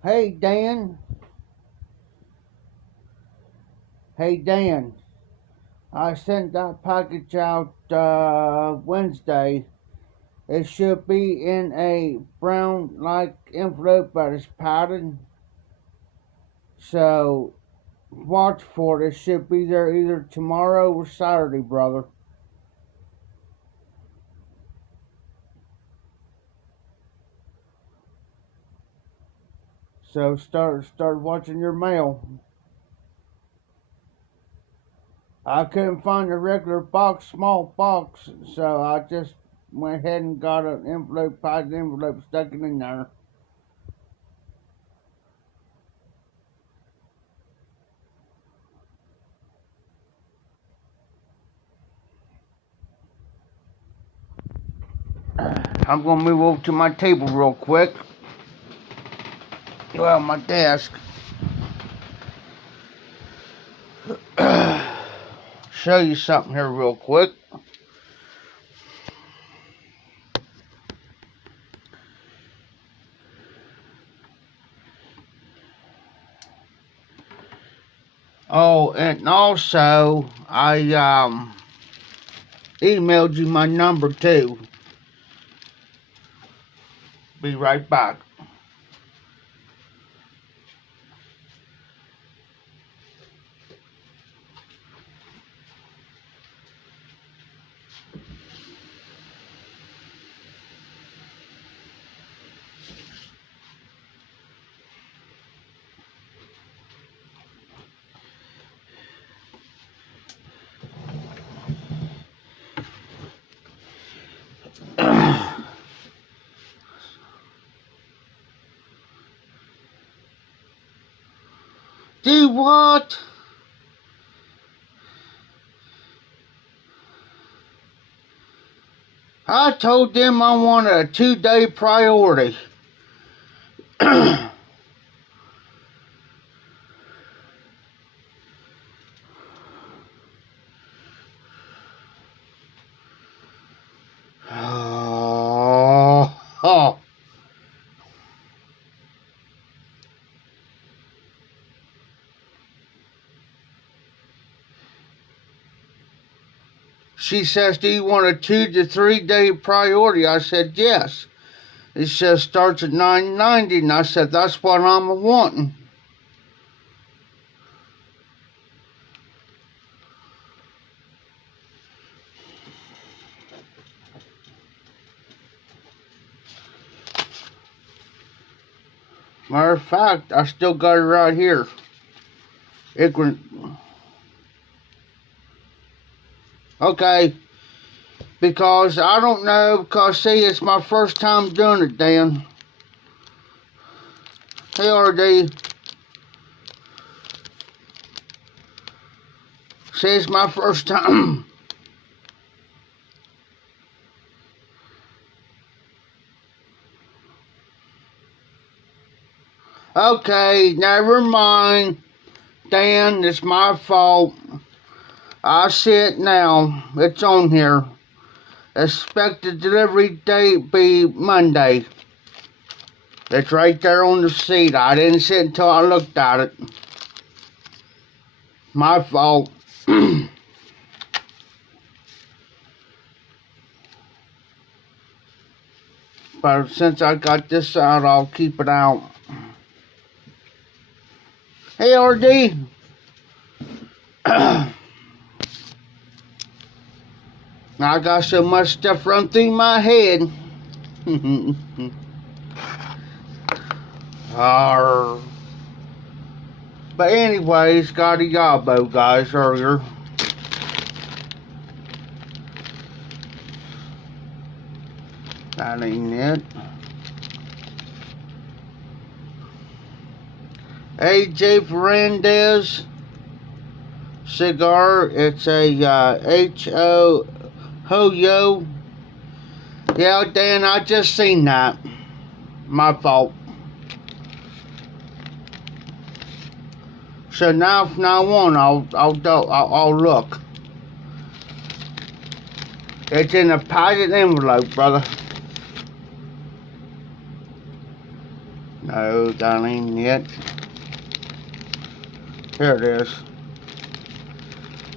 Hey Dan, hey Dan, I sent that package out Wednesday. It should be in a brown like envelope that is padded. So watch for it. It should be there either tomorrow or Saturday, brother. So start watching your mail. I couldn't find a regular box, small box, so I just went ahead and got an envelope, padded envelope, stuck it in there. I'm gonna move over to my table real quick. Well, my desk. Show you something here real quick. Oh, and also I emailed you my number too. Be right back. Do what? I told them I wanted a 2-day priority. Oh. She says, do you want a 2 to 3 day priority? I said, yes. It says starts at $9.90, and I said, that's what I'm wanting. Matter of fact, I still got it right here. Okay, because I don't know, because see, it's my first time doing it, Dan. Hey, RD. See, it's my first time. Okay, never mind. Dan, it's my fault. I see it now. It's on here. Expected delivery date be Monday. It's right there on the seat. I didn't see it until I looked at it. My fault. But since I got this out, I'll keep it out. Hey, RD. I got so much stuff run through my head. But anyways, got a yabo, guys, earlier. That ain't it. AJ Fernandez cigar. It's a H.O. Hoyo. Yeah, Dan, I just seen that. My fault. So now from now on, I'll look. It's in a padded envelope, brother. No, that ain't it. Here it is.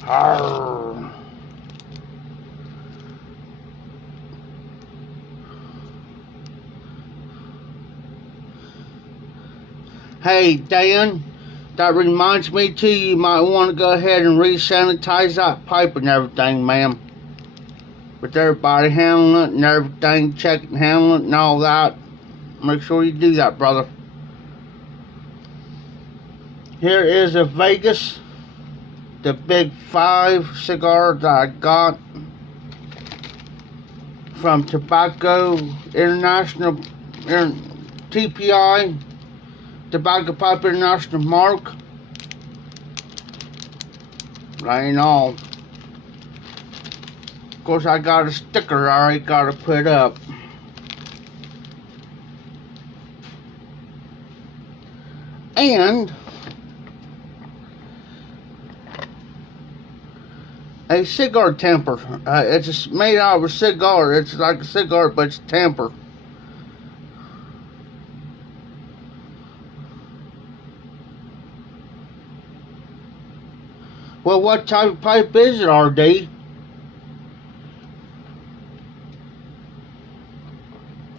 Arr. Hey, Dan, that reminds me too, you might want to go ahead and re-sanitize that pipe and everything, ma'am. With everybody handling it and everything, checking, handling it and all that. Make sure you do that, brother. Here is a Vegas, the Big 5 cigar that I got from Tobacco International, TPI, Tobacco Pipe International Mark. That ain't all. Of course, I got a sticker I already got to put up. And a cigar temper. It's just made out of a cigar. It's like a cigar, but it's temper. Well, what type of pipe is it, RD?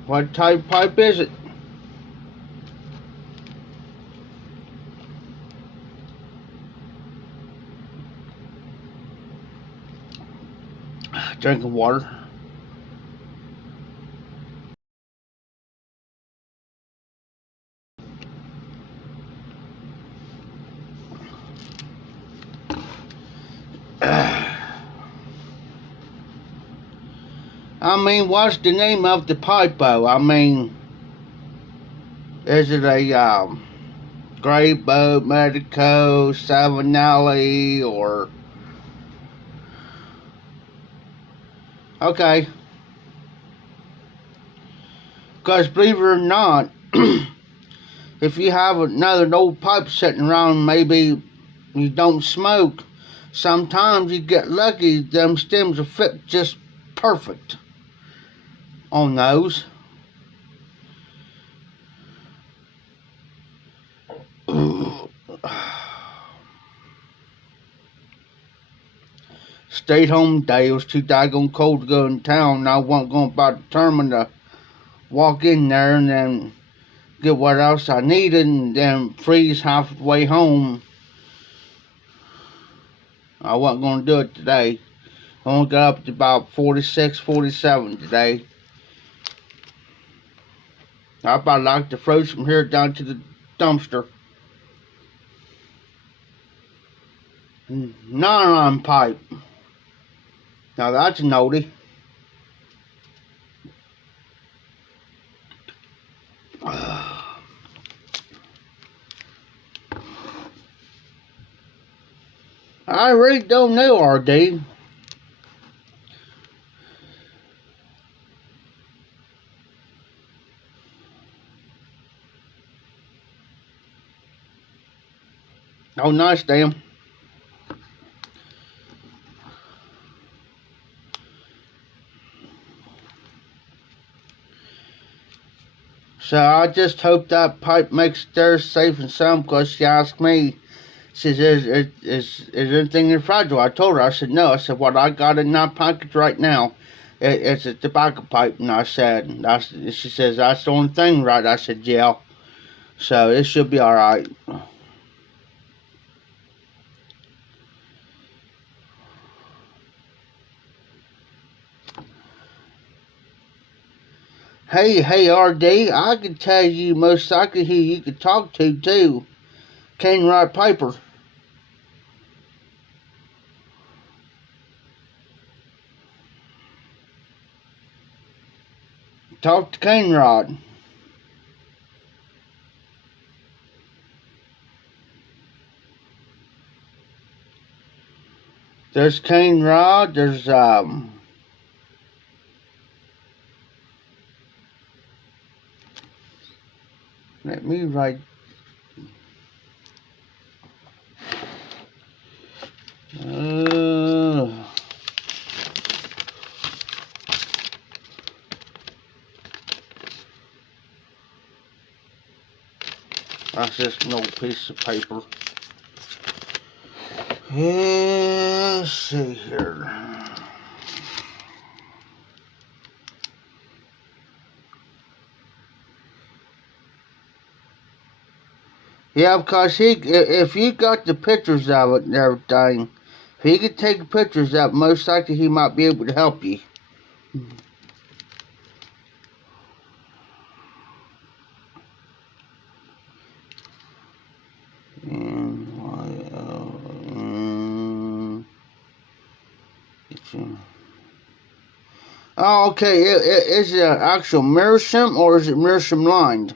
What type of pipe is it? Drinking water. I mean, what's the name of the pipe, though? I mean, is it a Great Boat, Medico, Savinelli, or... Okay. Because believe it or not, if you have another old pipe sitting around, maybe you don't smoke, sometimes you get lucky, them stems will fit just perfect on those. Stayed home today. It was too daggone cold to go in town, and I wasn't going about determined to walk in there and then get what else I needed and then freeze halfway home. I wasn't going to do it today. I only got up to about 46, 47 today. I about like to froze from here down to the dumpster. Nylon pipe. Now that's a noty. I really don't know, RD. Oh, nice, damn. So I just hope that pipe makes theirs safe and sound, because she asked me, she says, is anything in fragile? I told her, I said, no. I said, what I got in that package right now, it's a tobacco pipe. And I said, she says, that's the only thing, right? I said, yeah. So it should be alright. Hey, RD, I could tell you most likely who you could talk to, too. Cane Rod Piper. Talk to Cane Rod. There's Cane Rod, there's, let me write. That's just an old piece of paper. Let's see here. Yeah, because if you got the pictures of it and everything, if he could take pictures of it, most likely he might be able to help you. Oh, okay. Is it an actual meerschaum or is it meerschaum lined?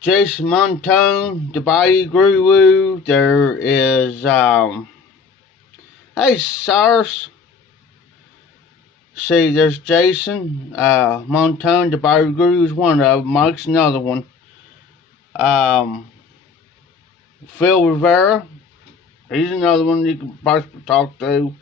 Jason Montone, the Bayou Guru. There is hey Cyrus. See, there's Jason Montone, the Bayou Guru is one of them. Mike's another one. Phil Rivera, he's another one you can possibly talk to.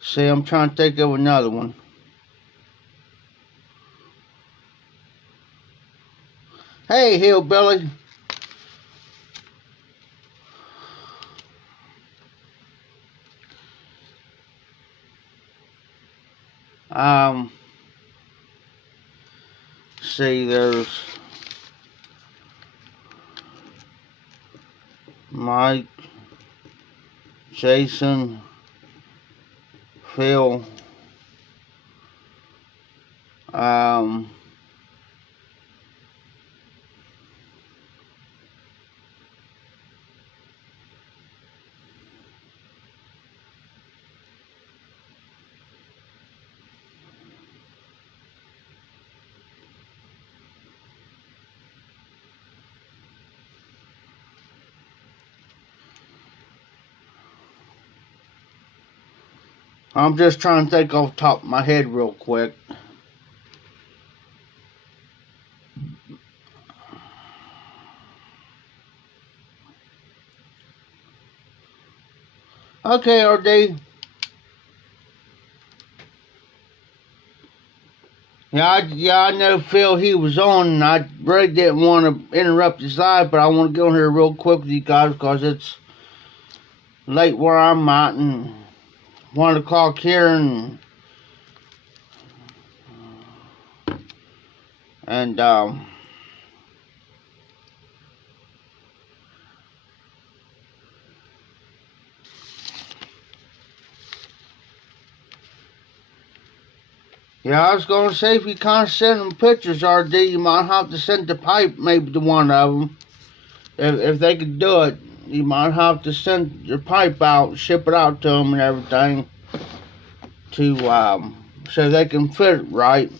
See, I'm trying to think of another one. Hey, Hillbilly. See, there's Mike, Jason, Phil, I'm just trying to think off the top of my head real quick. Okay, RD. Yeah, I know Phil, he was on, and I really didn't want to interrupt his live, but I want to get on here real quick with you guys because it's late where I'm at, and 1 o'clock here, and yeah, I was going to say, if you can't send them pictures, RD, you might have to send the pipe maybe to one of them. If they could do it, you might have to send your pipe out, ship it out to them and everything, to, so they can fit it right.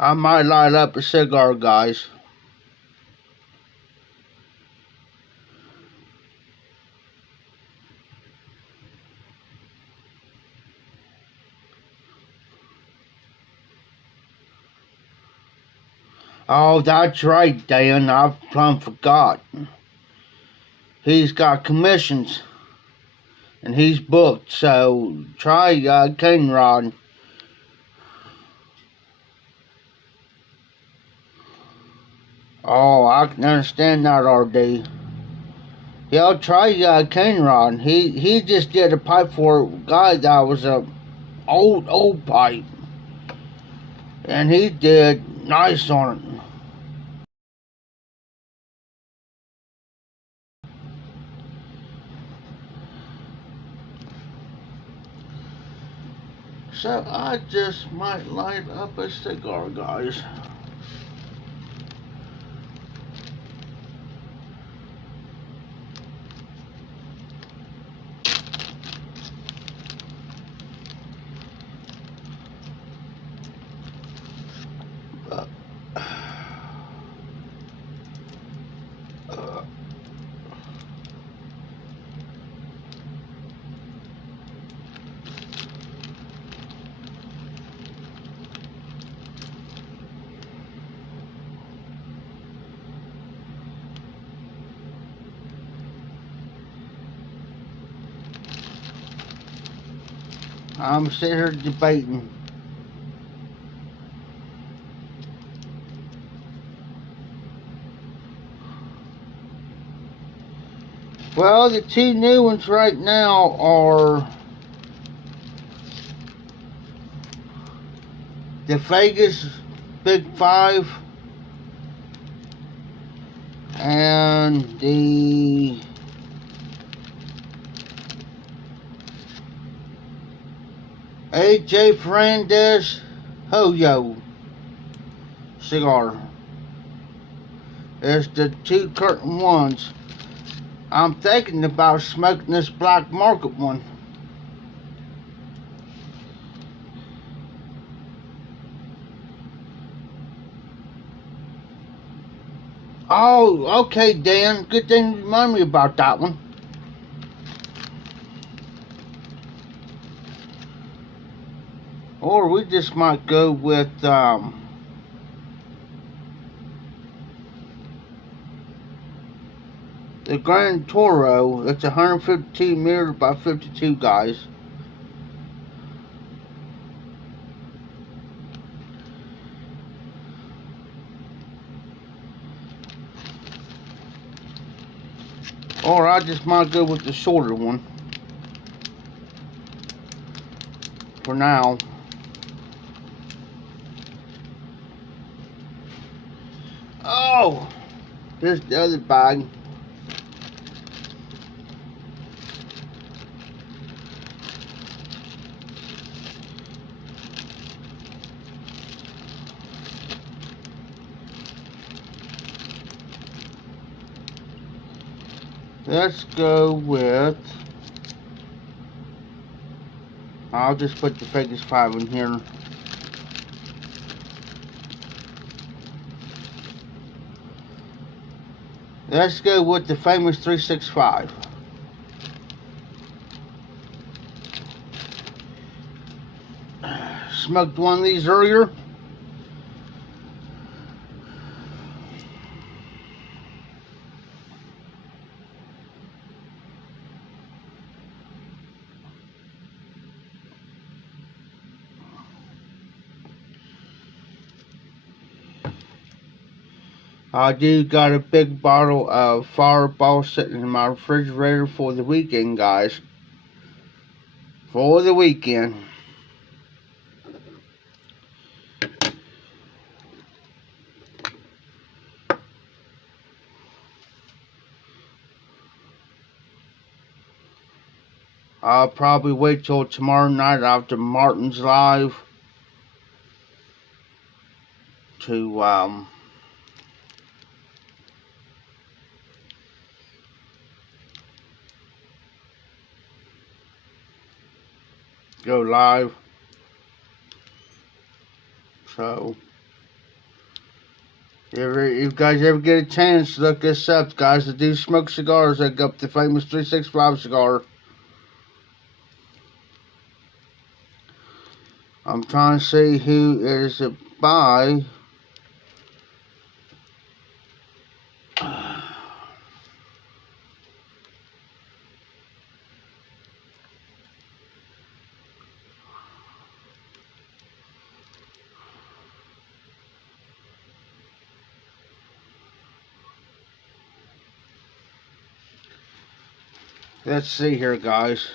I might light up a cigar, guys. Oh, that's right, Dan. I've plumb forgot. He's got commissions, and he's booked, so try cane rod. Oh, I can understand that, RD. Yeah, I'll try cane rod. He just did a pipe for a guy that was a old pipe, and he did nice on it. So I just might light up a cigar, guys. I'm sitting here debating. Well, the two new ones right now are the Vegas Big Five and the AJ Fernandez Hoyo cigar. It's the two curtain ones. I'm thinking about smoking this black market one. Oh, okay, Dan. Good thing you remind me about that one. Or we just might go with the Grand Toro. It's 152 meters by 52, guys. Or I just might go with the shorter one for now. Oh, here's the other bag. Let's go with, I'll just put the Vegas 5 in here. Let's go with the famous 365. Smoked one of these earlier. I do got a big bottle of Fireball sitting in my refrigerator for the weekend, guys. For the weekend. I'll probably wait till tomorrow night after Martin's live to go live. So if you guys ever get a chance, look this up, guys. To do smoke cigars, look up the famous 365 cigar. I'm trying to see who it is by. Let's see here, guys.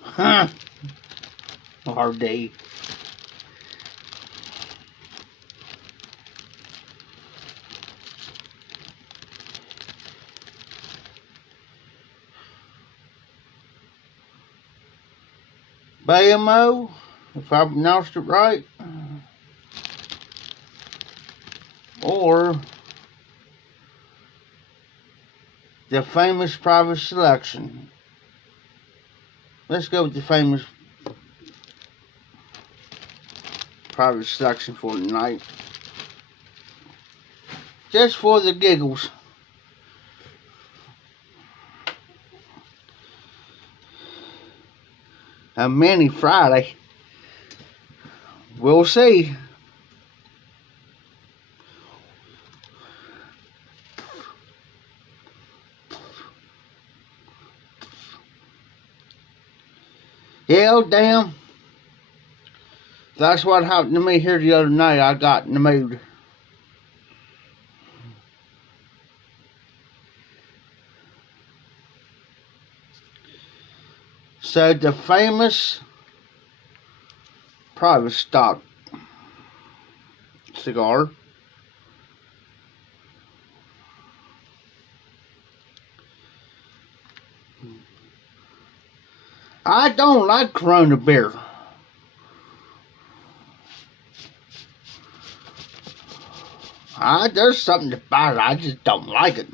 Huh. Hard day. BMO, if I pronounced it right, or the famous private selection. Let's go with the famous private selection for tonight. Just for the giggles. A mini Friday. We'll see. Hell damn. That's what happened to me here the other night. I got in the mood. So the famous private stock cigar. I don't like Corona beer. There's something about it, I just don't like it.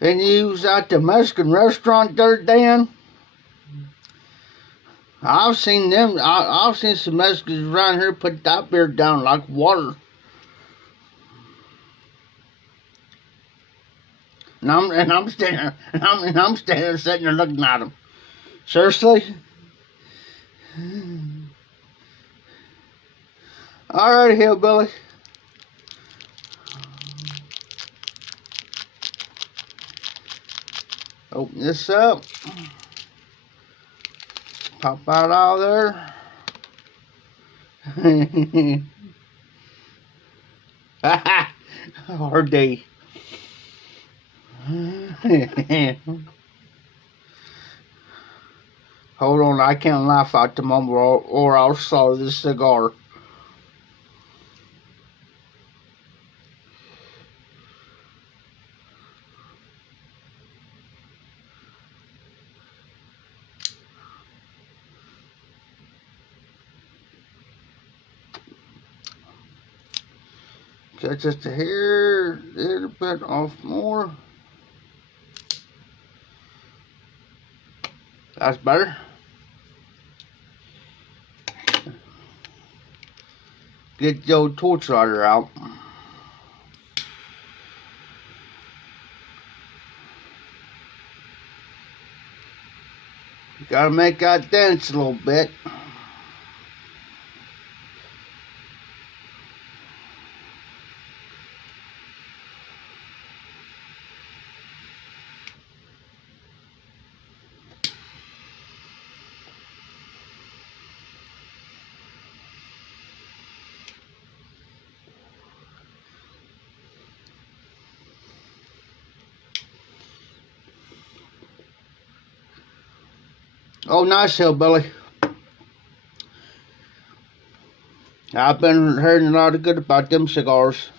And you was at the Mexican restaurant there, Dan? I've seen them. I've seen some Mexicans around here put that beer down like water. And I'm standing there sitting there looking at them. Seriously? Alright, hillbilly. Open this up. Pop out all there. Hard day. Hold on, I can't laugh at the moment or I'll swallow this cigar. Got just a hair, a little bit off more. That's better. Get the old torch lighter out. Gotta make that dance a little bit. Oh, nice, hillbilly. I've been hearing a lot of good about them cigars.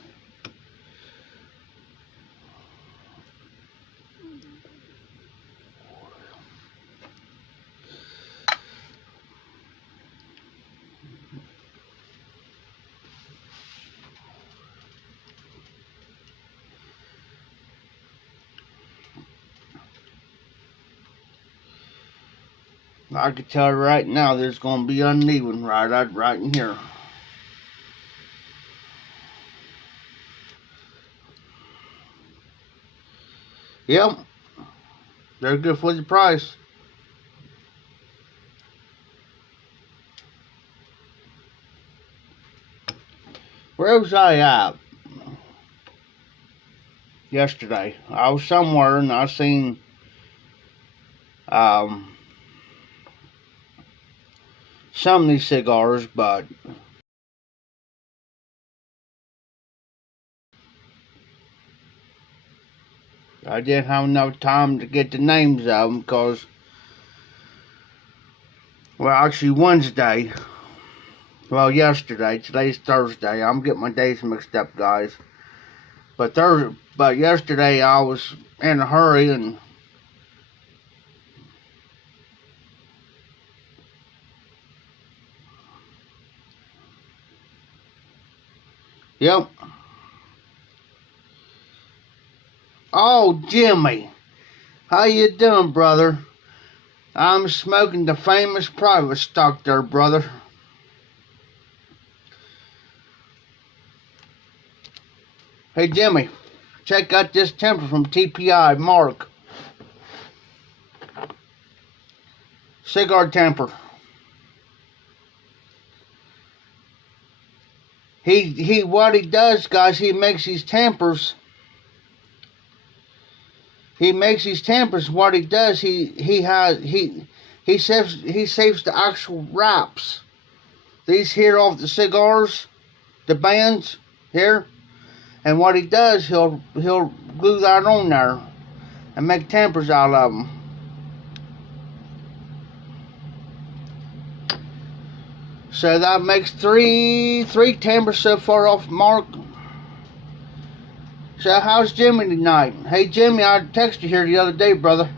I can tell right now there's going to be uneven right in here. Yep, they're good for the price. Where was I at yesterday? I was somewhere and I seen some of these cigars, but I didn't have enough time to get the names of them because, well, actually Wednesday Well, yesterday. Today's Thursday. I'm getting my days mixed up, guys. But yesterday I was in a hurry and yep. Oh, Jimmy, how you doing, brother? I'm smoking the famous private stock there, brother. Hey, Jimmy, check out this temper from TPI, Mark. Cigar temper. What he does, guys, he makes these tempers. What he does, he saves the actual wraps. These here off the cigars, the bands here, and what he does, he'll glue that on there and make tempers out of them. So that makes three tempers so far off Mark. So how's Jimmy tonight? Hey Jimmy, I texted you here the other day, brother.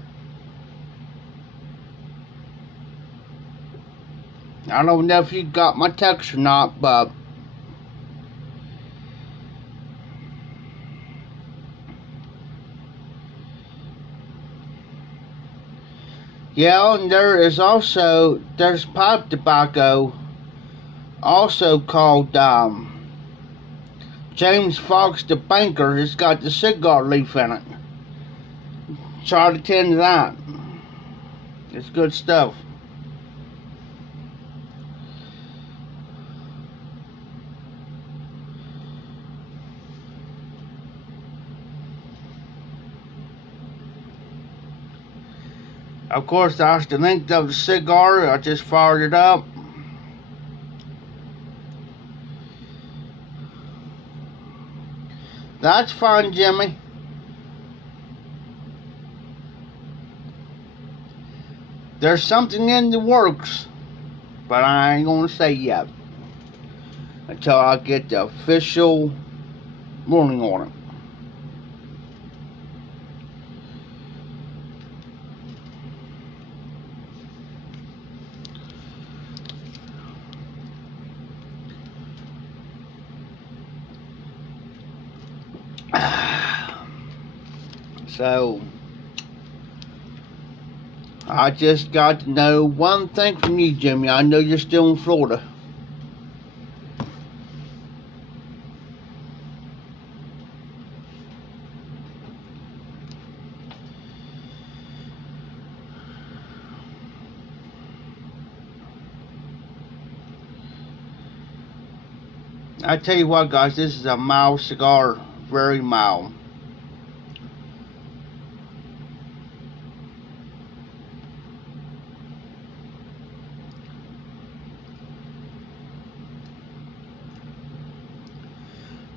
I don't know if you got my text or not, but yeah, and there's pipe tobacco, also called James Fox the Banker. It's got the cigar leaf in it. Try to tend to that. It's good stuff. Of course, that's the length of the cigar. I just fired it up. That's fine, Jimmy. There's something in the works, but I ain't gonna say yet until I get the official ruling on it. So, I just got to know one thing from you, Jimmy. I know you're still in Florida. I tell you what, guys, this is a mild cigar. Very mild.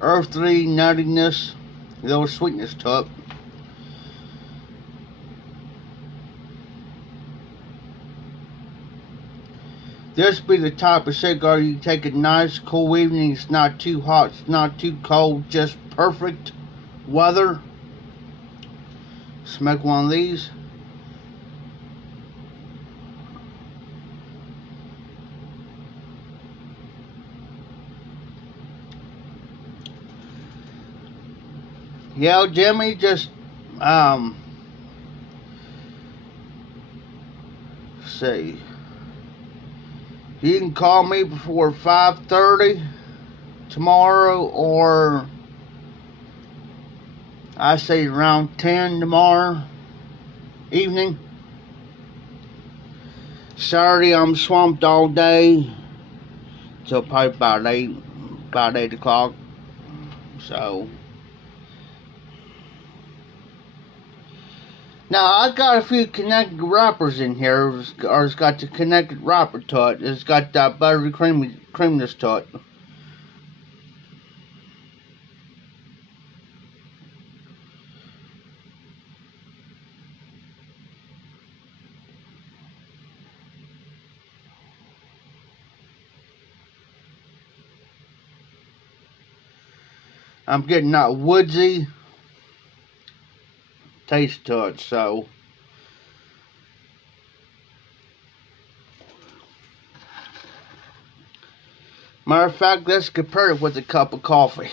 Earthly nuttiness, a little sweetness to it. This be the type of cigar you take a nice cool evening. It's not too hot, it's not too cold, just perfect weather. Smoke one of these. Yeah, Jimmy, just see. You can call me before 5:30 tomorrow, or I say around 10 tomorrow evening. Saturday I'm swamped all day till probably about 8 o'clock. So now I got a few connected wrappers in here. It's got the connected wrapper to it. It's got that buttery creaminess to it. I'm getting that woodsy taste to it, so matter of fact, let's compare it with a cup of coffee.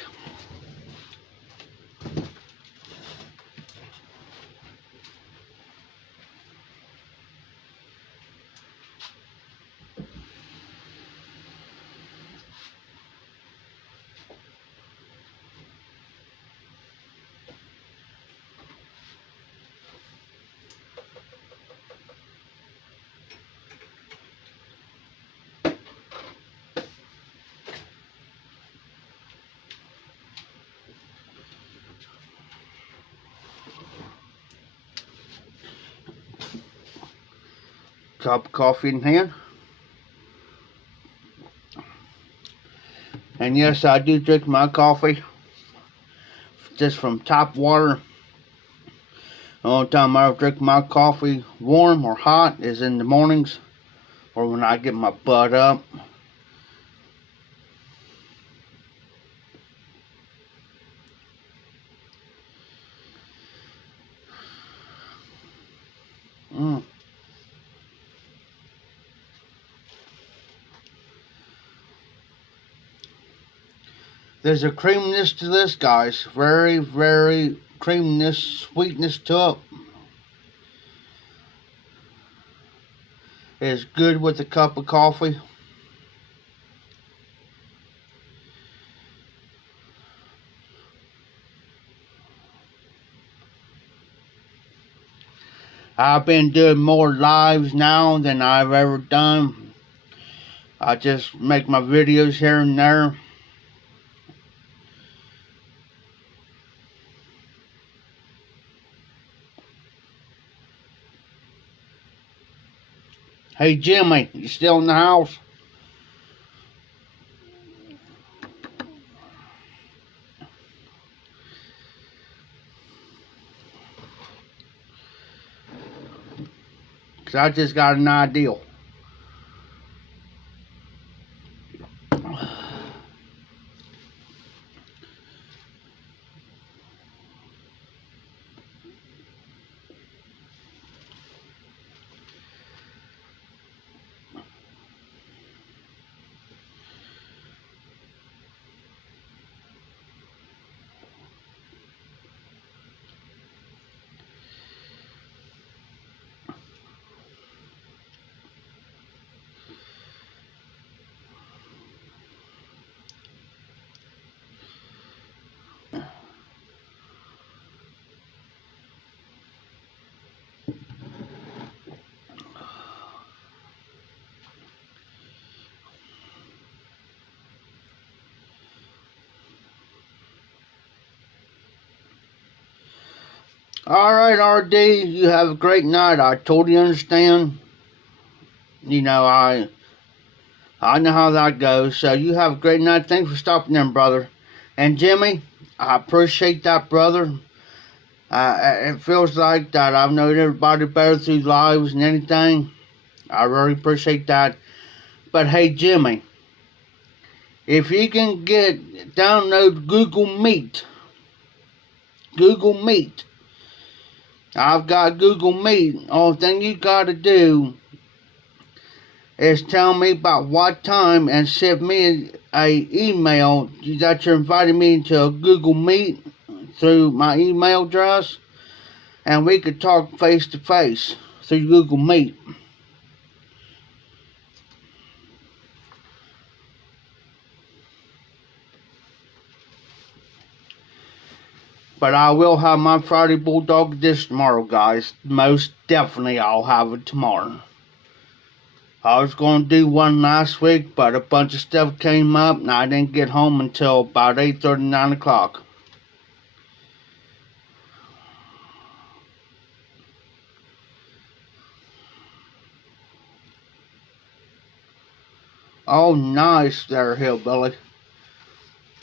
Cup of coffee in hand. And yes, I do drink my coffee just from tap water. The only time I drink my coffee warm or hot is in the mornings or when I get my butt up. There's a creaminess to this, guys. Very, very creaminess, sweetness to it. It's good with a cup of coffee. I've been doing more lives now than I've ever done. I just make my videos here and there. Hey Jimmy, you still in the house? Cause I just got an idea. Alright, RD, you have a great night. I totally understand. You know, I know how that goes. So you have a great night. Thanks for stopping in, brother. And Jimmy, I appreciate that, brother. It feels like that I've known everybody better through lives and anything. I really appreciate that. But hey, Jimmy, if you can download Google Meet. I've got Google Meet. Only thing you gotta do is tell me about what time and send me a email that you're inviting me into a Google Meet through my email address, and we could talk face to face through Google Meet. But I will have my Friday Bulldog dish tomorrow, guys. Most definitely I'll have it tomorrow. I was going to do one last week, but a bunch of stuff came up and I didn't get home until about 8:30, 9 o'clock. Oh, nice there, Hillbilly.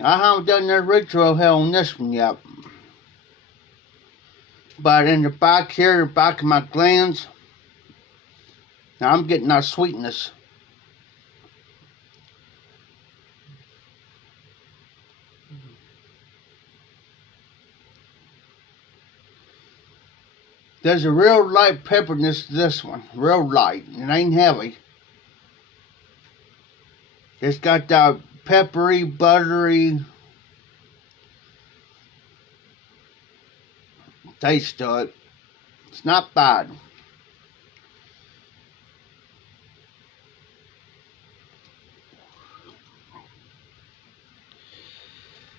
I haven't done the ritual hell on this one yet. But in the back here, the back of my glands, now I'm getting that sweetness. There's a real light pepperiness to this one. Real light. It ain't heavy. It's got that peppery, buttery taste to it. It's not bad.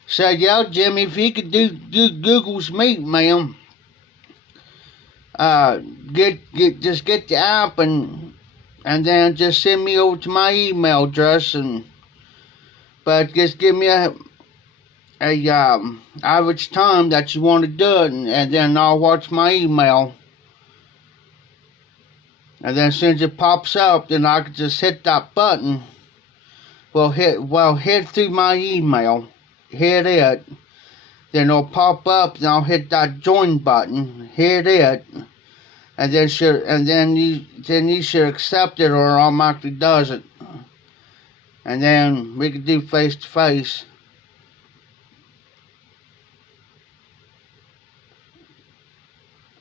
Said, yeah, Jimmy, if you could do Google's Meet, ma'am, just get the app and then just send me over to my email address, but just give me a average time that you want to do it, and then I'll watch my email, and then as soon as it pops up, then I can just hit that button. Hit through my email, hit it, then it'll pop up, and I'll hit that join button, hit it, and then you should accept it, or it automatically does it, and then we can do face to face.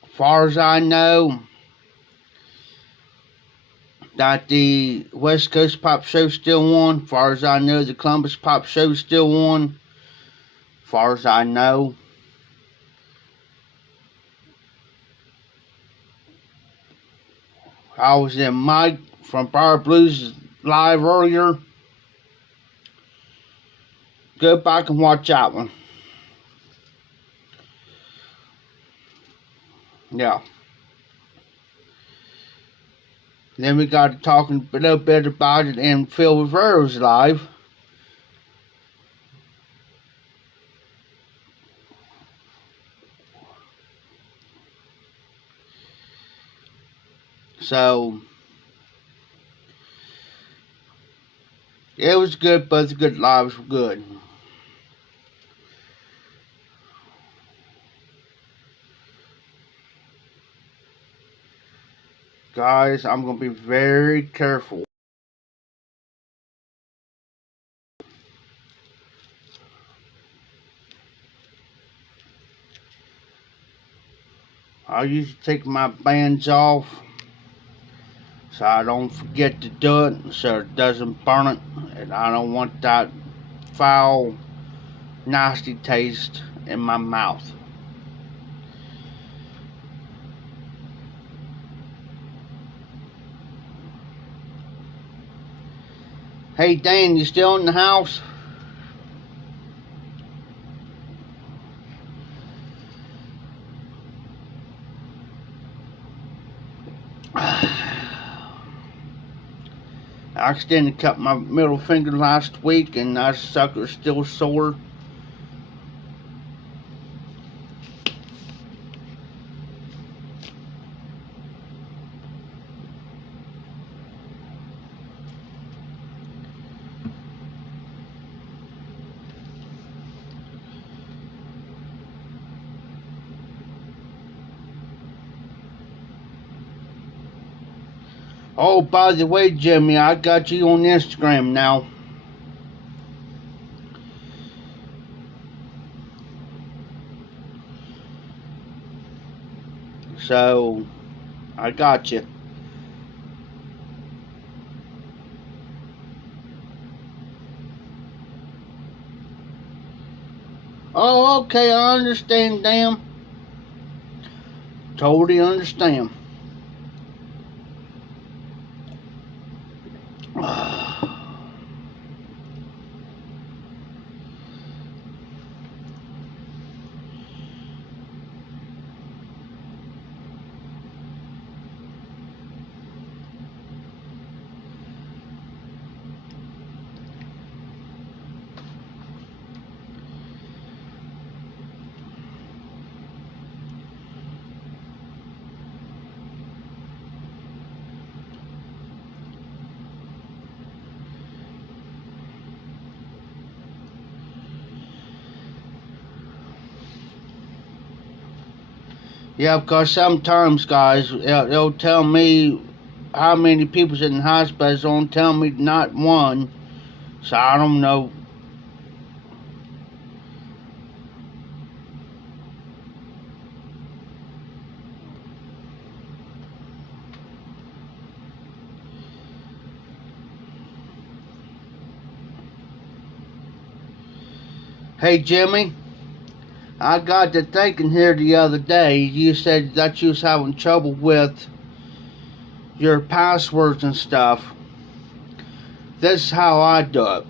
As far as I know, that the West Coast Pop Show's still on. As far as I know, the Columbus Pop Show's still on. As far as I know. I was in Mike from Power Blues live earlier. Go back and watch that one. Yeah. Then we got talking a little bit about it in Phil Rivera's live. So it was good. Both good lives were good. Guys, I'm going to be very careful. I usually take my bands off so I don't forget to do it, so it doesn't burn it, and I don't want that foul, nasty taste in my mouth. Hey Dan, you still in the house? I accidentally cut my middle finger last week, and that sucker's still sore. Oh, by the way, Jimmy, I got you on Instagram now. So, I got you. Oh, okay, I understand, damn. Totally understand. Yeah, because sometimes, guys, they'll tell me how many people's in the hospital. Don't tell me not one. So I don't know. Hey Jimmy, I got to thinking here the other day. You said that you was having trouble with your passwords and stuff. This is how I do it.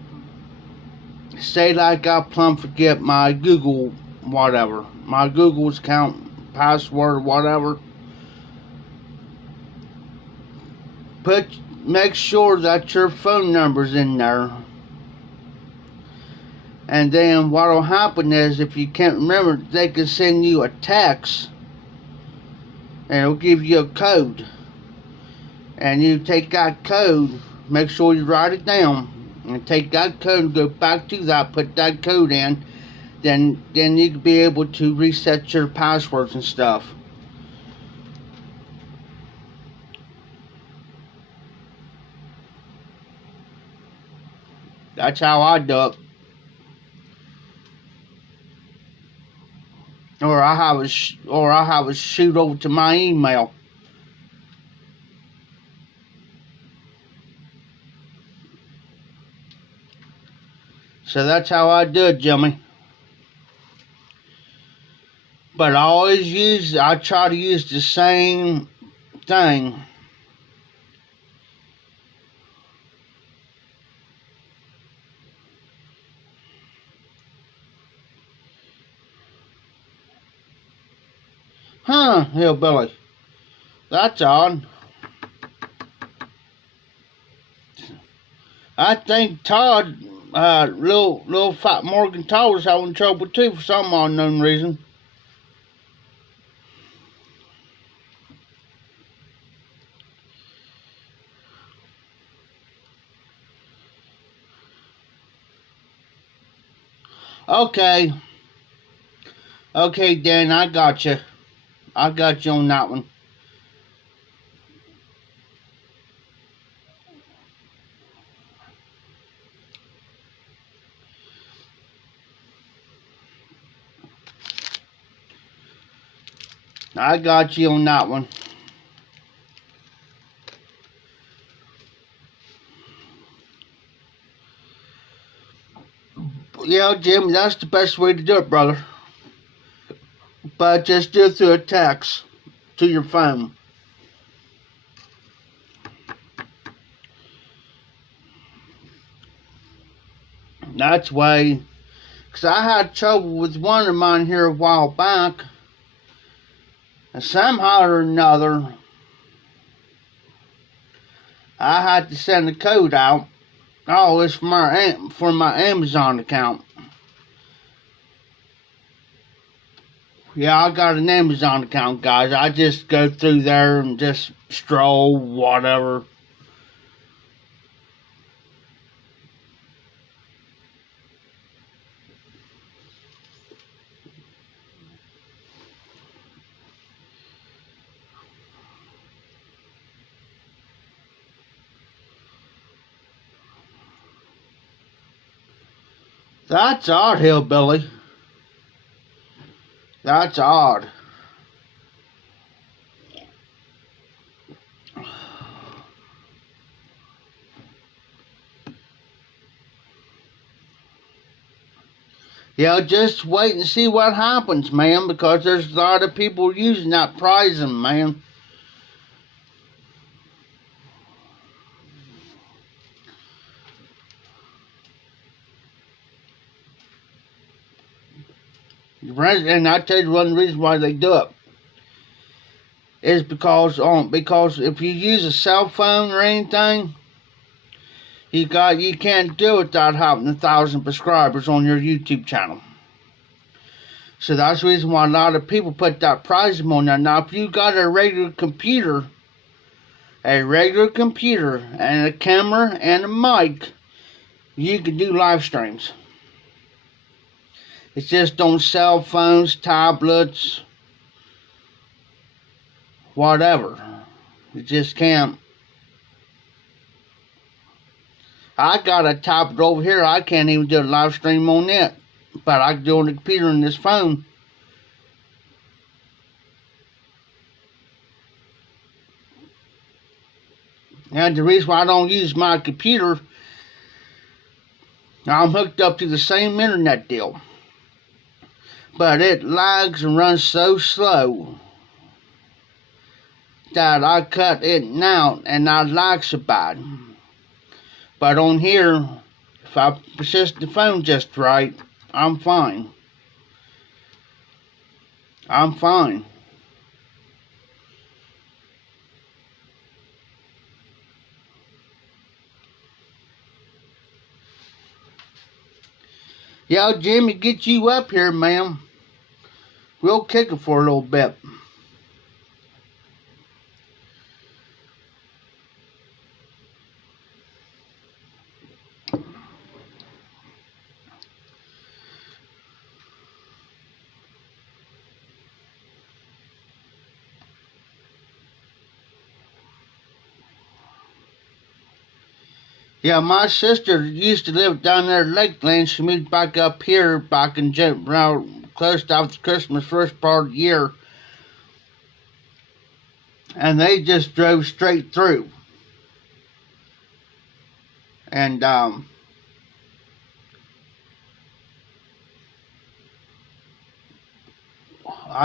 Say like I plumb forget my Google whatever, my Google account password whatever. Make sure that your phone number's in there. And then what'll happen is if you can't remember, they can send you a text and it'll give you a code. And you take that code, make sure you write it down, and take that code and go back to that, put that code in, then you can be able to reset your passwords and stuff. That's how I do it. Or I have it shoot over to my email. So that's how I do it, Jimmy. But I try to use the same thing. Huh, hillbilly. That's odd. I think Todd, little fat Morgan Todd was having trouble too for some unknown reason. Okay, Dan, I got you. I got you on that one. I got you on that one. Yeah, Jim, that's the best way to do it, brother. But just do it through a text to your phone. That's why, because I had trouble with one of mine here a while back, and somehow or another, I had to send a code out. Oh, it's for my Amazon account. Yeah, I got an Amazon account, guys. I just go through there and just stroll, whatever. That's odd, hillbilly. That's odd. Yeah, just wait and see what happens, man, because there's a lot of people using that pricing, man. And I tell you one reason why they do it is because if you use a cell phone or anything, you can't do it without having 1,000 subscribers on your YouTube channel. So that's the reason why a lot of people put that pricing on there. Now, if you got a regular computer and a camera and a mic, you can do live streams. It's just on cell phones, tablets, whatever. You just can't. I got a tablet over here. I can't even do a live stream on it. But I can do it on the computer and this phone. And the reason why I don't use my computer, I'm hooked up to the same internet deal. but it lags and runs so slow that I cut it out and not lag so bad. But on here, if I position the phone just right, I'm fine. I'm fine. Yo, Jimmy, get you up here, ma'am. We'll kick it for a little bit. Yeah, my sister used to live down there in Lakeland. She moved back up here back in around close to after Christmas, first part of the year. And they just drove straight through. And I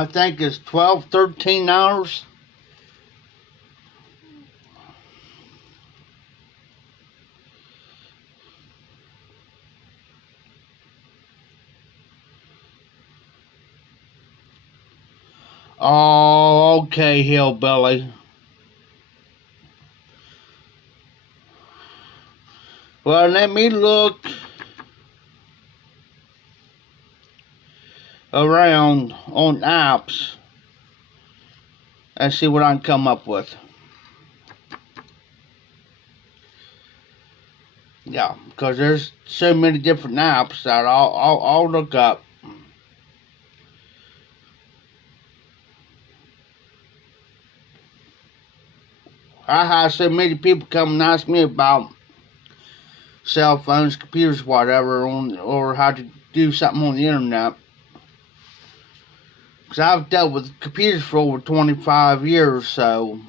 think it's 12, 13 hours. Oh, okay, hillbilly. Well, let me look around on apps and see what I can come up with. Yeah, because there's so many different apps that I'll look up. I have so many people come and ask me about cell phones, computers, whatever, or how to do something on the internet. Because I've dealt with computers for over 25 years, so.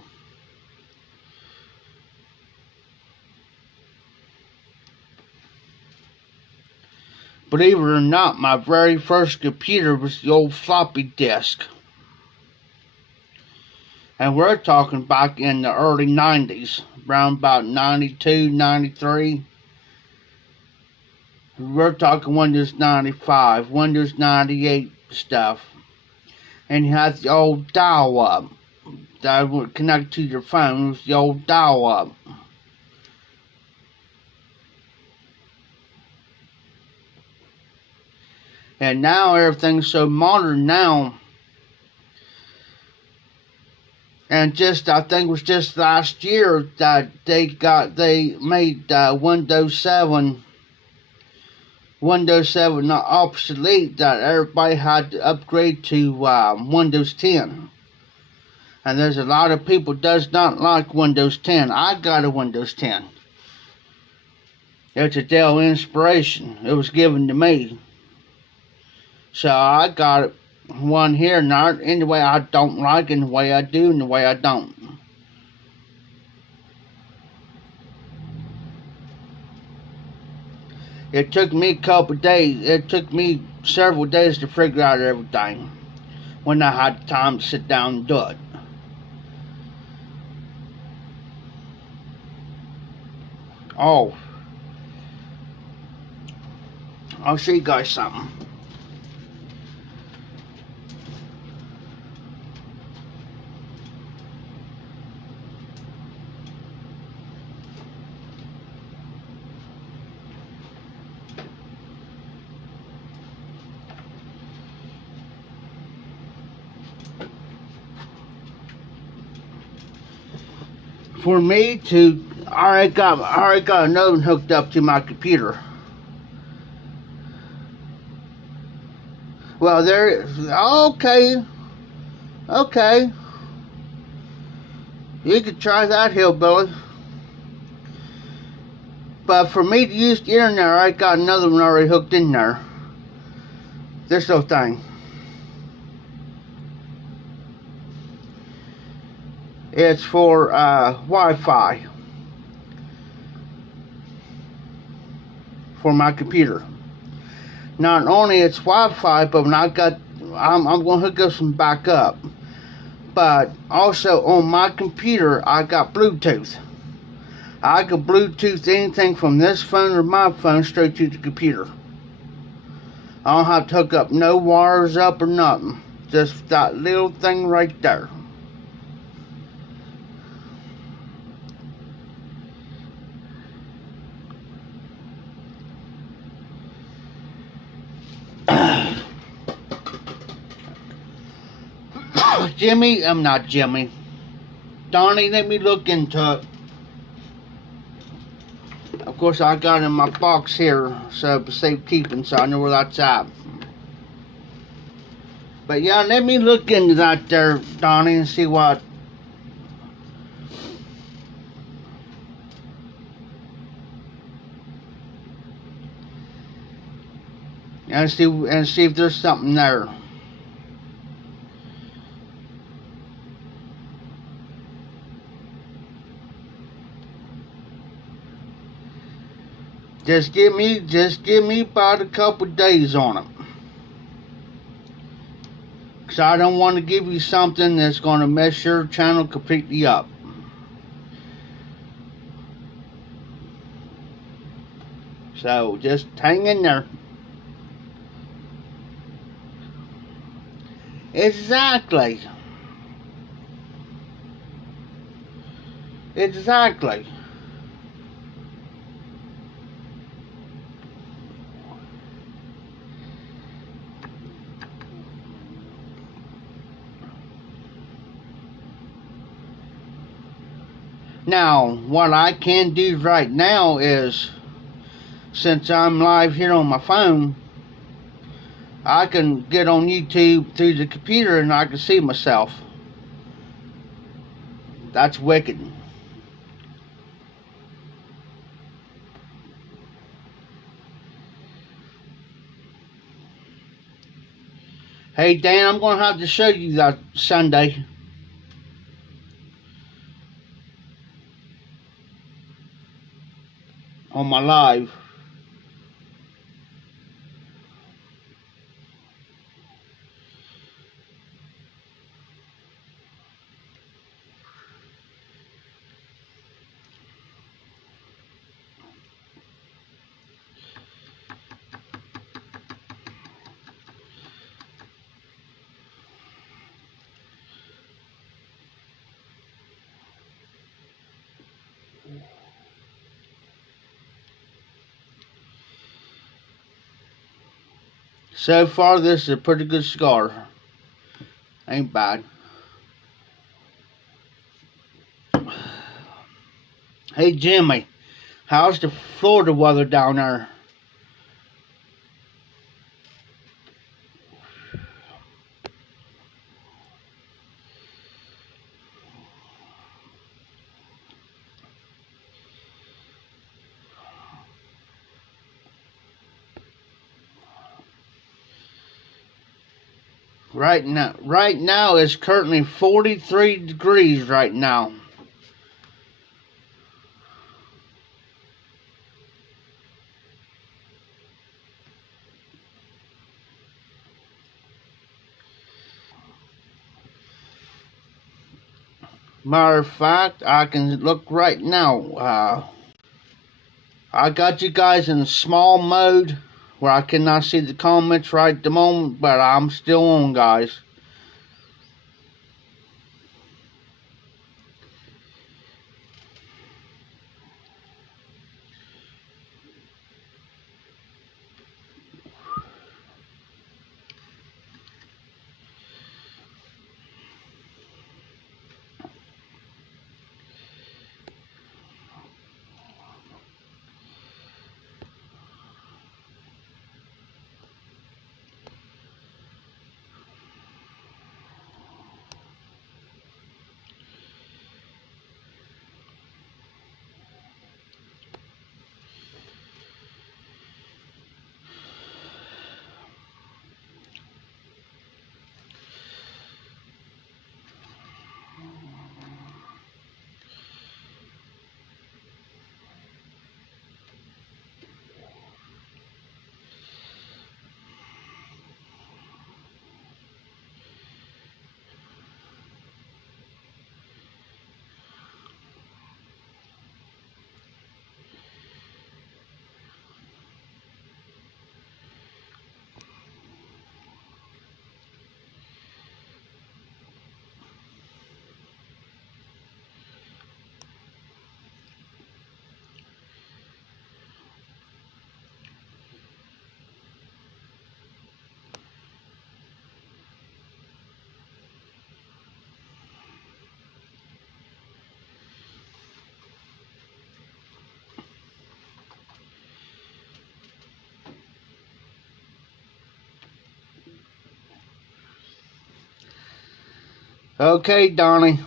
Believe it or not, my very first computer was the old floppy disk. And we're talking back in the early 90s, around about 92, 93. We're talking Windows 95, Windows 98 stuff. And you had the old dial-up that would connect to your phone. It was the old dial-up. And now everything's so modern now. And I think it was just last year that they made Windows 7 obsolete, that everybody had to upgrade to Windows 10. And there's a lot of people does not like Windows 10. I got a Windows 10. It's a Dell Inspiration. It was given to me. So I got it. One here, not in the way I don't like, in the way I do, and the way I don't. It took me a couple days. It took me several days to figure out everything when I had time to sit down and do it. Oh, I'll show you guys something. For me to, I already got another one hooked up to my computer. Well, okay. You could try that, hillbilly. But for me to use the internet, I got another one already hooked in there. This little thing. It's for Wi-Fi for my computer. Not only it's Wi-Fi, but when I got I'm going to hook up some backup. But also on my computer, I got Bluetooth. I can Bluetooth anything from this phone or my phone straight to the computer. I don't have to hook up no wires up or nothing. Just that little thing right there. I'm not Jimmy. Donnie, let me look into it. Of course, I got it in my box here, so for safekeeping, so I know where that's at. But yeah, let me look into that there, Donnie, and see what. And see if there's something there. Just give me about a couple days on it. Cause I don't want to give you something that's going to mess your channel completely up. So just hang in there. Exactly. Exactly. Now, what I can do right now is, since I'm live here on my phone, I can get on YouTube through the computer and I can see myself. That's wicked. Hey Dan, I'm going to have to show you that Sunday. On my live. So far, this is a pretty good scar. Ain't bad. Hey Jimmy, how's the Florida weather down there? Right now it's currently 43 degrees right now. Matter of fact, I can look right now. I got you guys in small mode where I cannot see the comments right at the moment, but I'm still on, guys. Okay, Donnie.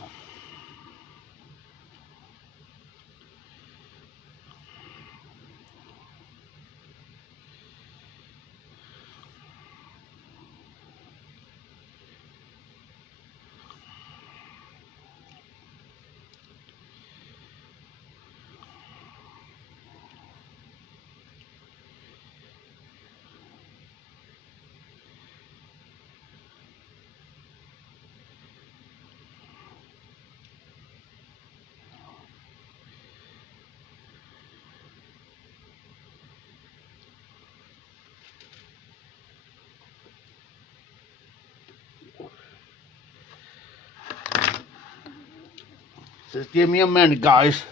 Just give me a minute, guys.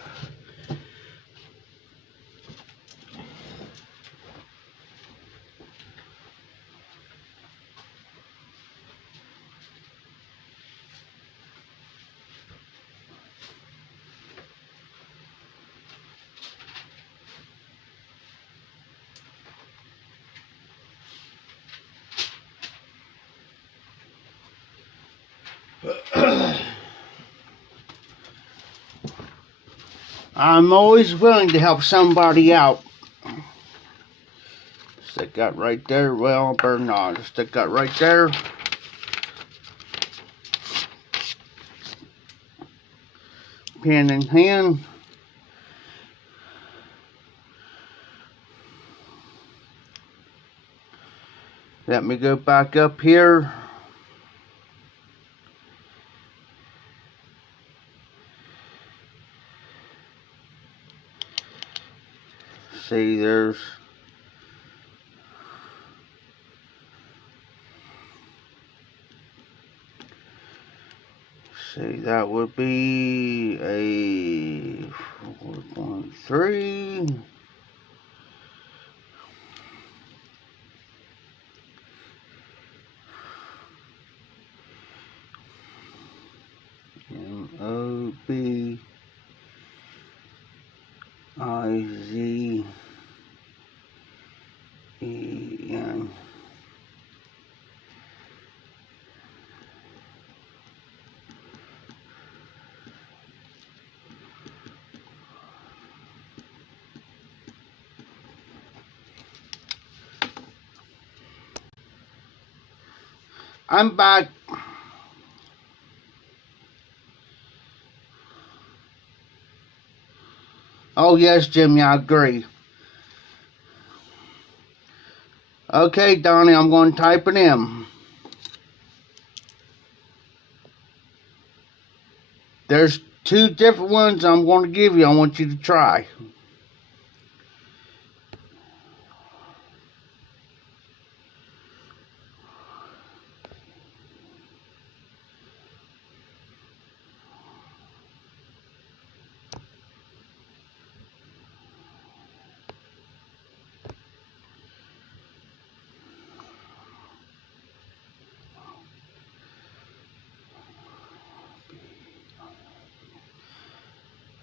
I'm always willing to help somebody out. Stick that right there. Well, better not. Stick that right there. Pen in hand. Let me go back up here. See, there's that would be a 4.3. MOBIZEN. I'm back. Oh yes, Jimmy, I agree. Okay, Donnie, I'm going to type it in. There's two different ones I'm going to give you. I want you to try.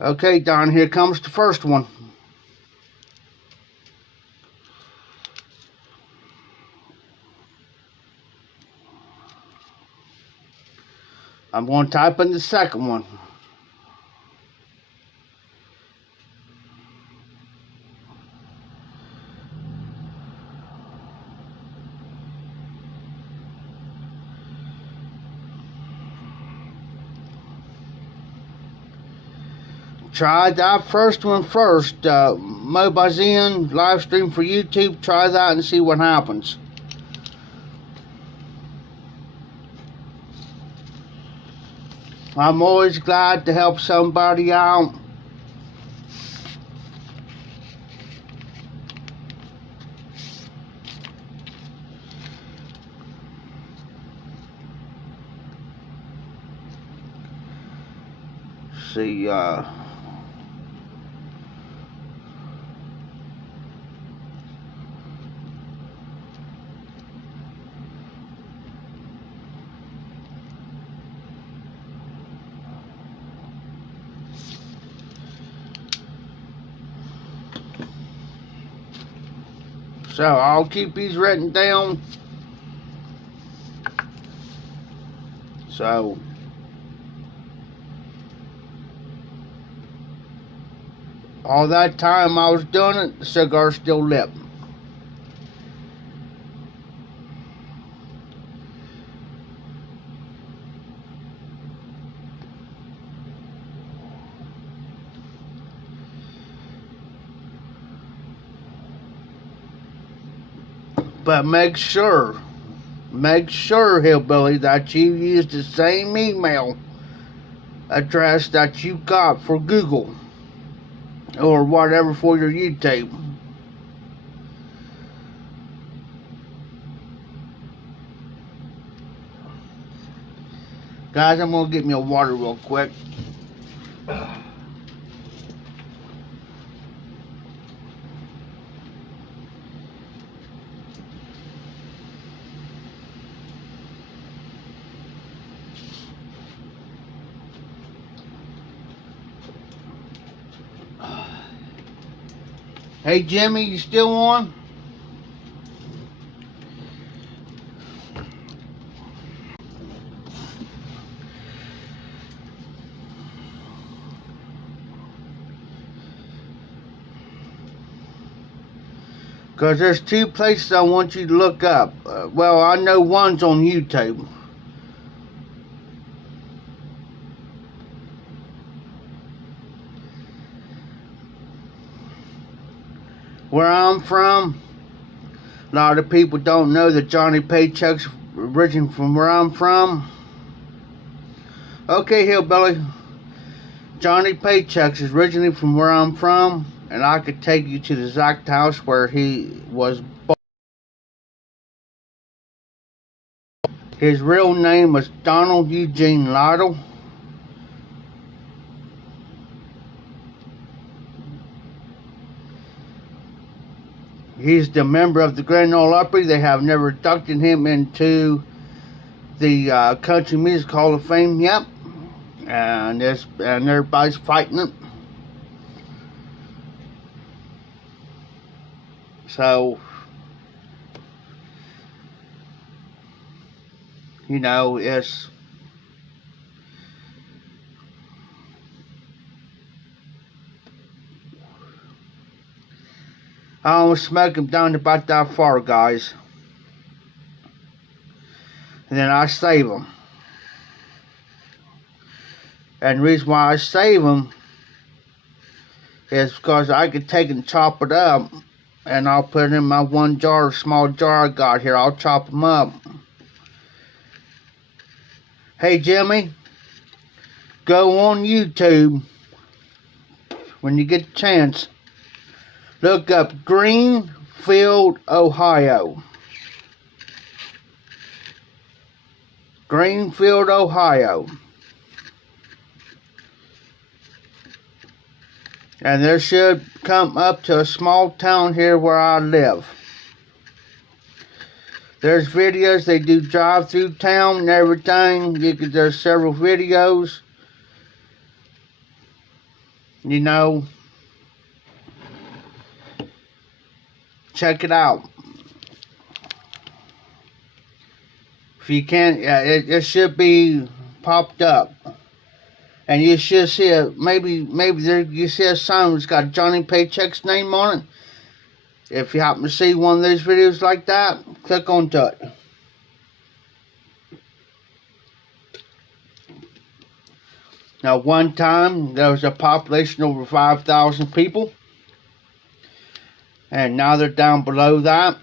Okay, Don, here comes the first one. I'm going to type in the second one. Try that first one first. MOBIZEN live stream for YouTube. Try that and see what happens. I'm always glad to help somebody out. See, so I'll keep these written down. So all that time I was doing it, the cigar's still lit. But make sure, Hillbilly, that you use the same email address that you got for Google or whatever for your YouTube. Guys, I'm gonna get me a water real quick. Hey Jimmy, you still on? Because there's two places I want you to look up. Well, I know one's on YouTube. Where I'm from, a lot of people don't know that Johnny Paycheck's origin from where I'm from. Okay, Hillbilly. Johnny Paycheck's is originally from where I'm from, and I could take you to the exact house where he was born. His real name was Donald Eugene Lytle. He's the member of the Grand Ole Opry. They have never inducted him into the Country Music Hall of Fame yet, and everybody's fighting it. So, you know, it's I don't smoke him down about that far, guys. And then I save them. And the reason why I save them is because I could take and chop it up, and I'll put it in my small jar I got here. I'll chop them up. Hey Jimmy, go on YouTube when you get the chance. Look up Greenfield, Ohio. Greenfield, Ohio. And there should come up to a small town here where I live. There's videos, they do drive through town and everything. There's several videos. You know, check it out. If you can't, it should be popped up. And you should see maybe there you see a sign that's got Johnny Paycheck's name on it. If you happen to see one of those videos like that, click onto it. Now, one time there was a population over 5,000 people, and now they're down below that.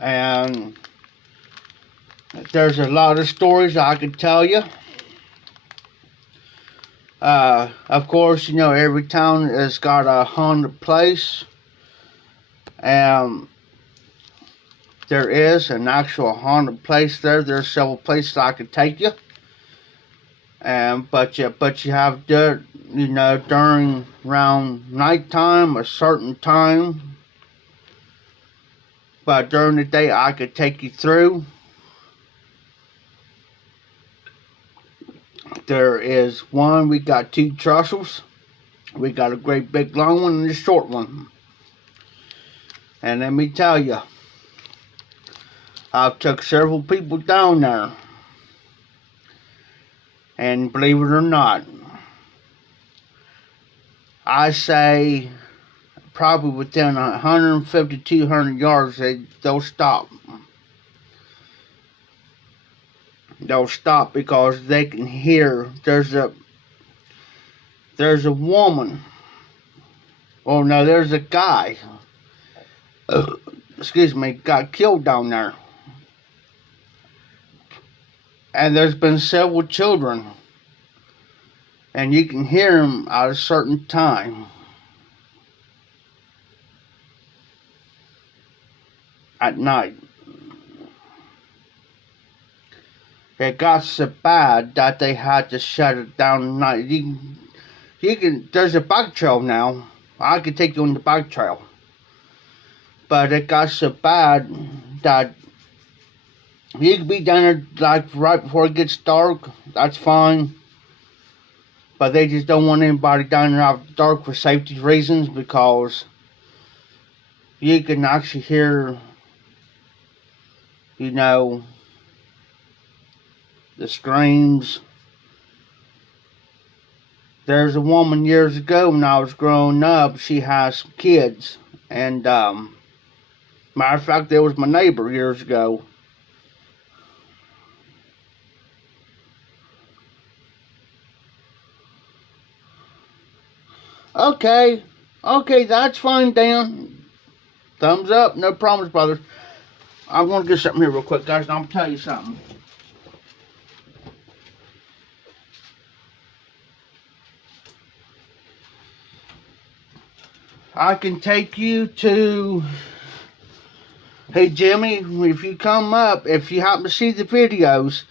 And there's a lot of stories I could tell you. Of course, you know, every town has got a haunted place. And there is an actual haunted place there. There's several places I could take you. But you have to, you know, during around nighttime, a certain time. But during the day, I could take you through. There is one, we got two trestles. We got a great big long one and a short one. And let me tell you, I've took several people down there. And believe it or not, I say probably within 150, 200 yards, they'll stop. They'll stop because they can hear there's a woman. Oh no, there's a guy. Excuse me, got killed down there. And there's been several children. And you can hear them at a certain time. At night. It got so bad that they had to shut it down at night. You can. There's a bike trail now. I could take you on the bike trail. But it got so bad that you could be down there like right before it gets dark. That's fine. But they just don't want anybody down there after dark for safety reasons, because you can actually hear, you know, the screams. There's a woman years ago when I was growing up. She has some kids, and matter of fact, there was my neighbor years ago. Okay, that's fine, Dan. Thumbs up, no problems, brothers. I'm gonna get something here real quick, guys, and I'm gonna tell you something. I can take you to, hey Jimmy, if you come up, if you happen to see the videos,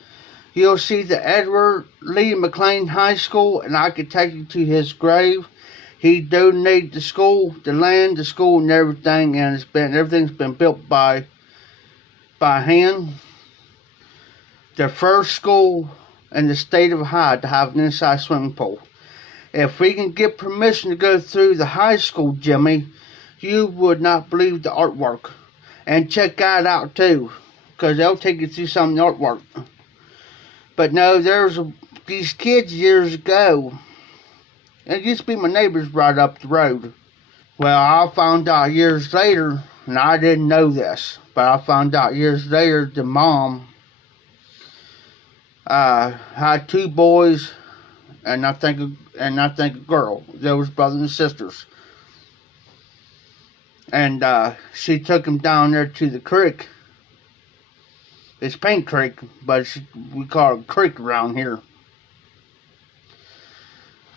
you'll see the Edward Lee McLean High School, and I can take you to his grave. He donated the school, the land, the school, and everything, and everything's been built by hand. The first school in the state of Ohio to have an inside swimming pool. If we can get permission to go through the high school, Jimmy, you would not believe the artwork. And check that out too, because they'll take you through some of the artwork. But no, these kids years ago, and it used to be my neighbors right up the road. Well, I found out years later, and I didn't know this, but I found out years later the mom had two boys, and I think a girl. They was brothers and sisters. And she took them down there to the creek. It's Paint Creek, but we call it creek around here.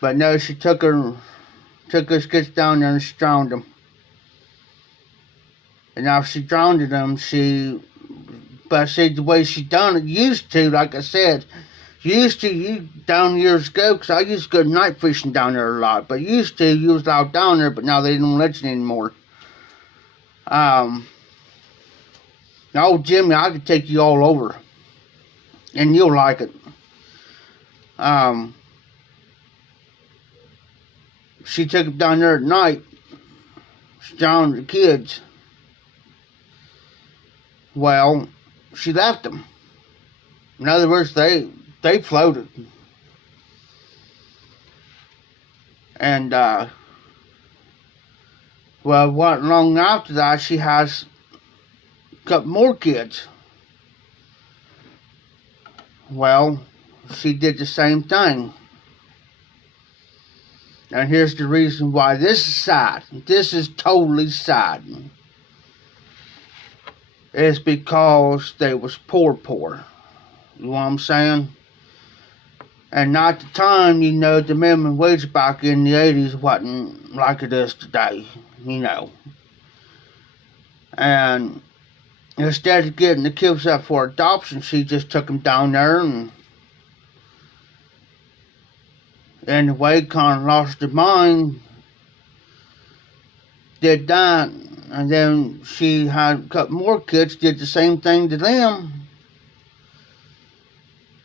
But no, she took us kids down there and she drowned them. And now she drowned them, but see, the way she done it, used to, like I said, down years ago, because I used to go night fishing down there a lot, but you was out down there, but now they don't let you anymore. Now, Jimmy, I could take you all over, and you'll like it. She took them down there at night. She drowned the kids. Well, she left them. In other words, they floated. And, well, what long after that, she has a couple more kids. Well, she did the same thing. And here's the reason why this is sad. This is totally sad. It's because they was poor. You know what I'm saying? And at the time, you know, the minimum wage back in the 80s wasn't like it is today, you know. And instead of getting the kids up for adoption, she just took them down there and in a way kind of lost her mind. Did that, and then she had a couple more kids, did the same thing to them.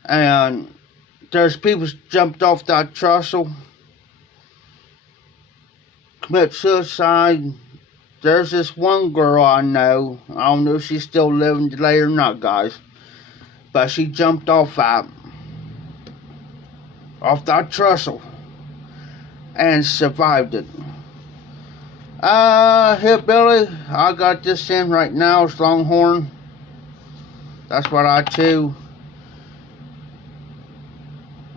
And there's people jumped off that trestle, commit suicide. There's this one girl I know. I don't know if she's still living today or not, guys. But she jumped off that trestle. and survived it. Hillbilly, I got this in right now. It's Longhorn. That's what I chew.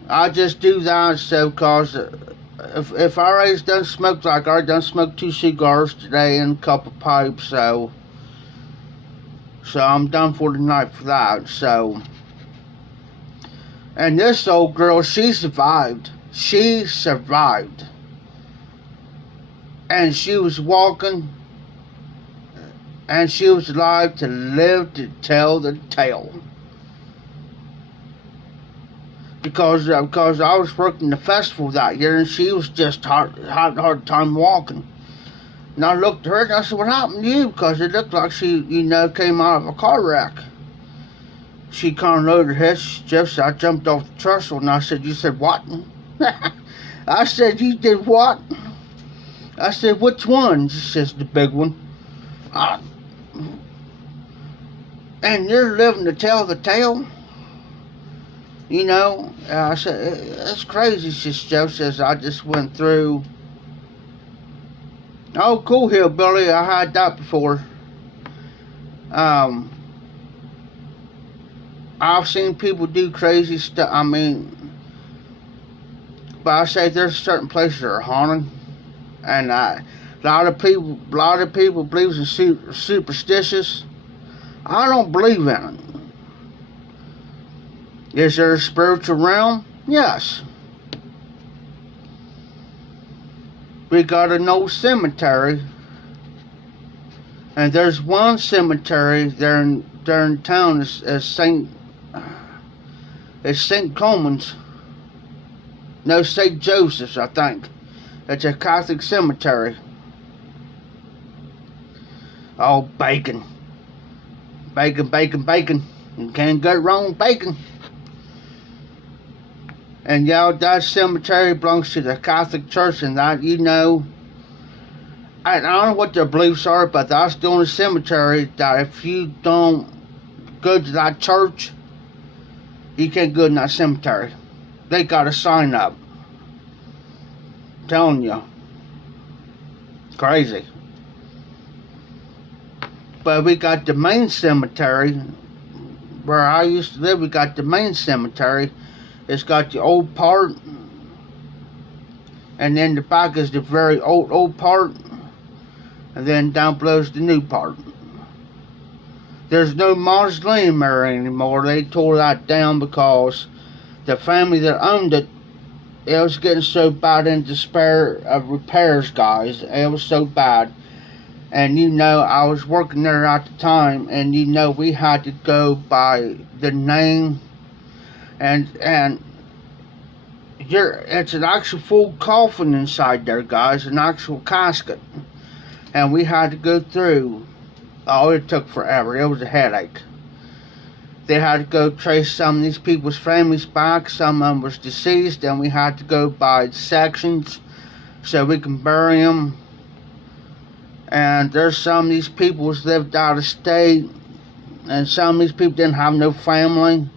I just do that so cause if I already done smoked, like I already done smoked 2 cigars today and a couple pipes, so I'm done for the night for that. So, and this old girl, she survived. She survived. And she was walking, and she was alive to live to tell the tale. Because I was working the festival that year, and she was just hard time walking. And I looked at her and I said, "What happened to you?" Because it looked like she, came out of a car wreck. She kind of lowered her head. Just I jumped off the trestle, and I said, "You said what?" I said, "You did what?" I said, "Which one?" She says, "The big one." And you're living to tell the tale? I said, "That's crazy." Joe says, "I just went through." Oh, cool, Hillbilly. I had that before. I've seen people do crazy stuff. But I say there's certain places that are haunted. And a lot of people believes in superstitious. I don't believe in it. Is there a spiritual realm? Yes. We got an old cemetery, and there's one cemetery there in town is St. Coleman's. No, St. Joseph's, I think. It's a Catholic cemetery. Oh, bacon. Bacon, bacon, bacon. You can't go wrong with bacon. And that cemetery belongs to the Catholic Church, and that, I don't know what their beliefs are, but that's the only cemetery that if you don't go to that church, you can't go in that cemetery. They got a sign up. I'm telling you. Crazy. But we got the main cemetery, where I used to live, we got the main cemetery. It's got the old part, and then the back is the very old part, and then down below is the new part. There's no mausoleum there anymore. They tore that down because the family that owned it, it was getting so bad in despair of repairs, guys. It was so bad. And I was working there at the time, and we had to go by the name. And it's an actual full coffin inside there, guys, an actual casket. And we had to go through. Oh, it took forever. It was a headache. They had to go trace some of these people's families back. Some of them was deceased, and we had to go by sections so we can bury them. And there's some of these people who lived out of state, and some of these people didn't have no family.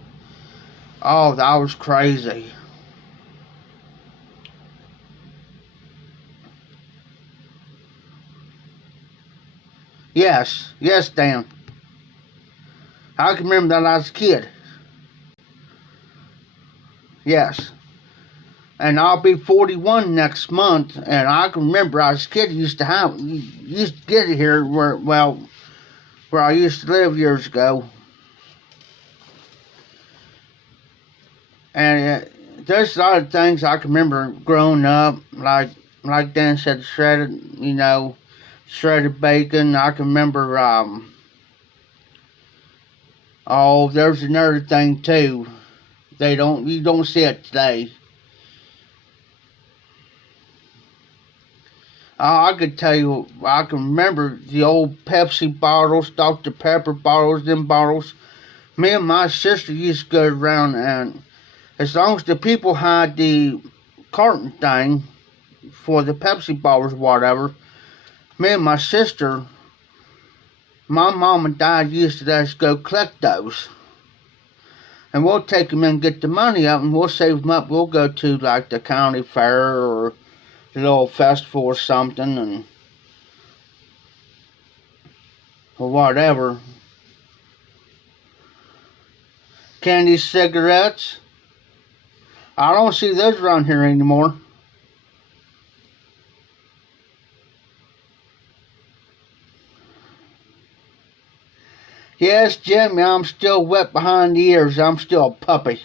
Oh, that was crazy. Yes, Dan. I can remember that I was a kid. Yes. And I'll be 41 next month, and I can remember I was a kid used to get it here where I used to live years ago. And there's a lot of things I can remember growing up, like Dan said, shredded bacon. I can remember, there's another thing too. You don't see it today. I could tell you, I can remember the old Pepsi bottles, Dr. Pepper bottles, them bottles. Me and my sister used to go around, and as long as the people had the carton thing for the Pepsi bottles or whatever, me and my sister, my mom and dad used to let us go collect those. And we'll take them in and get the money up, and we'll save them up. We'll go to like the county fair or a little festival or something, and or whatever. Candy cigarettes. I don't see those around here anymore. Yes, Jimmy, I'm still wet behind the ears. I'm still a puppy.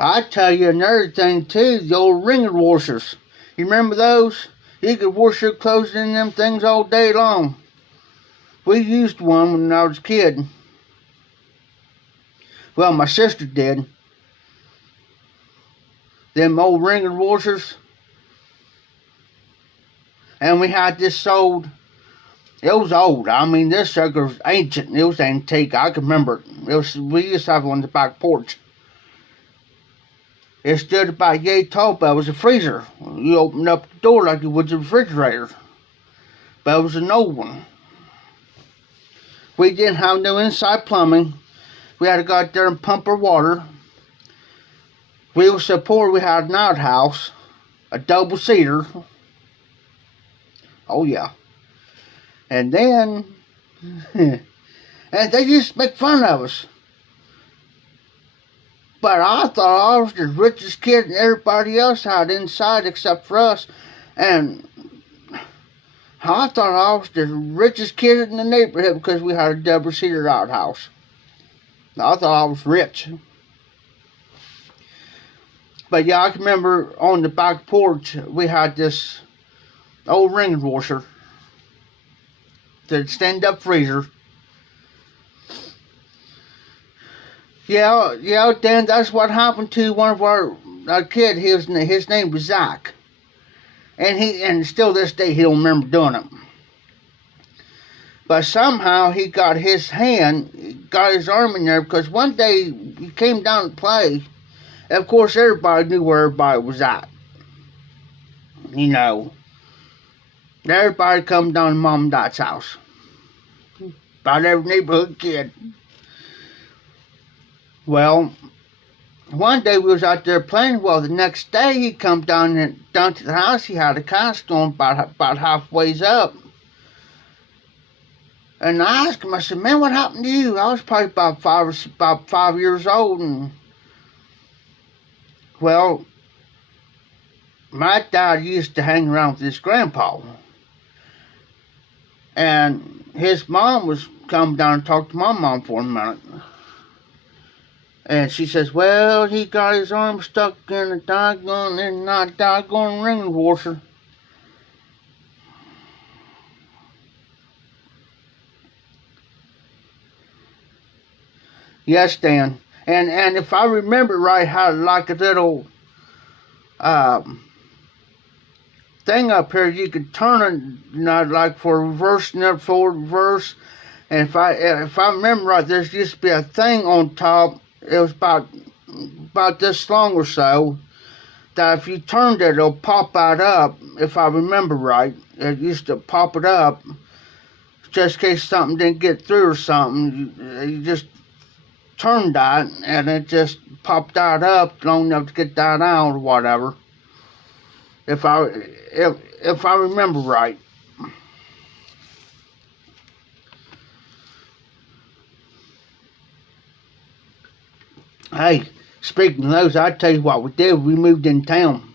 I tell you another thing too, the old wringer washers. You remember those? You could wash your clothes in them things all day long. We used one when I was a kid. Well, my sister did. Them old wringer washers. And we had this old, it was old. I mean, this sucker was ancient. It was antique. I can remember it. We used to have one on the back porch. It stood about yay tall, but it was a freezer. You opened up the door like you would a refrigerator. But it was an old one. We didn't have no inside plumbing. We had to go out there and pump our water. We were so poor we had an outhouse, a double-seater. Oh, yeah. And then, and they used to make fun of us. But I thought I was the richest kid and everybody else had inside except for us. And I thought I was the richest kid in the neighborhood because we had a double-seater outhouse. I thought I was rich. But yeah, I can remember on the back porch we had this old ring washer, the stand-up freezer. Yeah, Dan, that's what happened to one of our kid. His name was Zach, and still this day he don't remember doing it. But somehow he got his arm in there because one day he came down to play. And of course, everybody knew where everybody was at. You know, everybody come down to Mom and Dad's house. About every neighborhood kid. Well, one day we was out there playing. Well, the next day he come down to the house. He had a car storm about halfway up. And I asked him, I said, man, what happened to you? I was probably about 5 years old. And, well, my dad used to hang around with his grandpa. And his mom was come down and talk to my mom for a minute. And she says, well, he got his arm stuck in a doggone ring washer. Yes, Dan. And if I remember right, had like a little thing up here you could turn it, like for reverse and forward reverse. And if I remember right, there used to be a thing on top. It was about this long or so. That if you turned it, it'll pop out up. If I remember right, it used to pop it up, just in case something didn't get through or something. You just turned that, and it just popped that up long enough to get that out or whatever. If I remember right. Hey, speaking of those, I tell you what we did. We moved in town.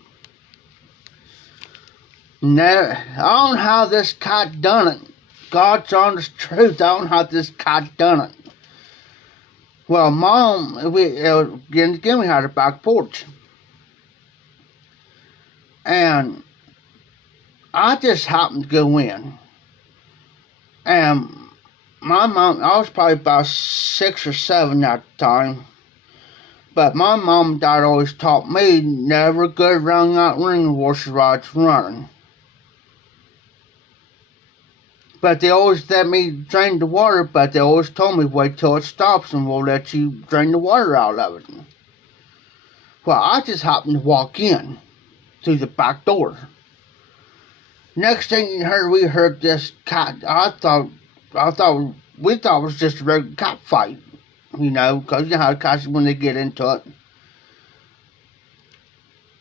Now, I don't know how this cat done it. God's honest truth, I don't know how this cat done it. Well, Mom, again we had a back porch. And I just happened to go in. And my mom, I was probably about 6 or 7 at the time. But my mom and dad always taught me never go around that ring washer while it's running. But they always let me drain the water, but they always told me wait till it stops and we'll let you drain the water out of it. Well, I just happened to walk in through the back door. Next thing we heard this cat. We thought it was just a regular cat fight. You know, because you know how cats when they get into it.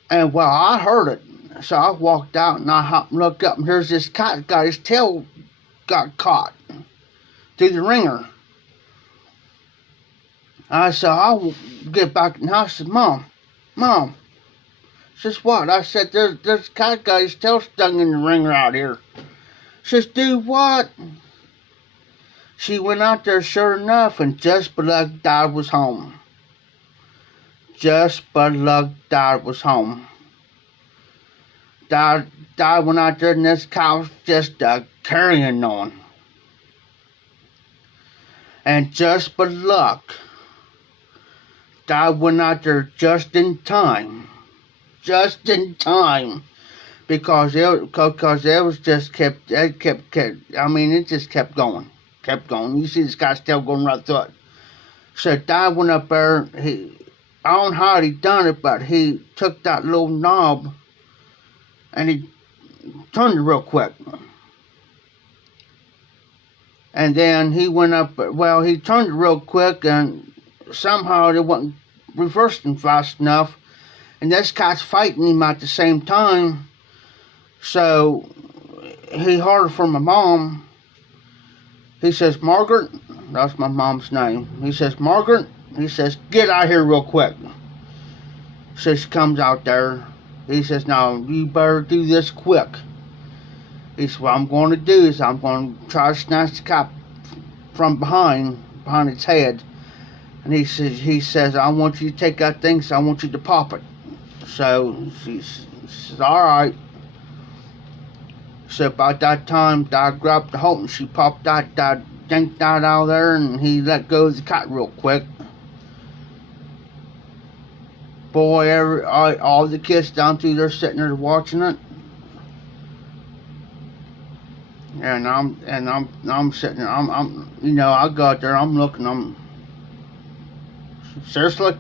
And well, I heard it. So I walked out and I looked up, and here's this cat got his tail got caught through the ringer. I said, I'll get back in the house. I said, Mom. Says, what? I said, there's a cat got his tail stung in the ringer out here. Says, do what? She went out there, sure enough, and just by luck, Dad was home. Just by luck, Dad was home. Dad went out there, and this cow was just carrying on. And just by luck, Dad went out there just in time. Just in time. Because it was just kept, I mean, it just kept going. Kept going. You see this guy's tail going right through it. So Dad went up there. I don't know how he done it, but he took that little knob and he turned it real quick. And then he went up, well, he turned it real quick, and somehow it wasn't reversing fast enough. And this cat's fighting him at the same time. So he heard from my mom. He says, Margaret, that's my mom's name. He says, Margaret, he says, get out of here real quick. So she comes out there. He says, now, you better do this quick. He says, what I'm going to do is I'm going to try to snatch the cat from behind its head. And he says, I want you to take that thing, so I want you to pop it. So she says, all right. So about that time, Dad grabbed the Holt and she popped that, Dad yanked that out of there, and he let go of the cat real quick. Boy, all the kids down through there sitting there watching it. And I'm sitting there, I'm you know, I got there, I'm looking, seriously?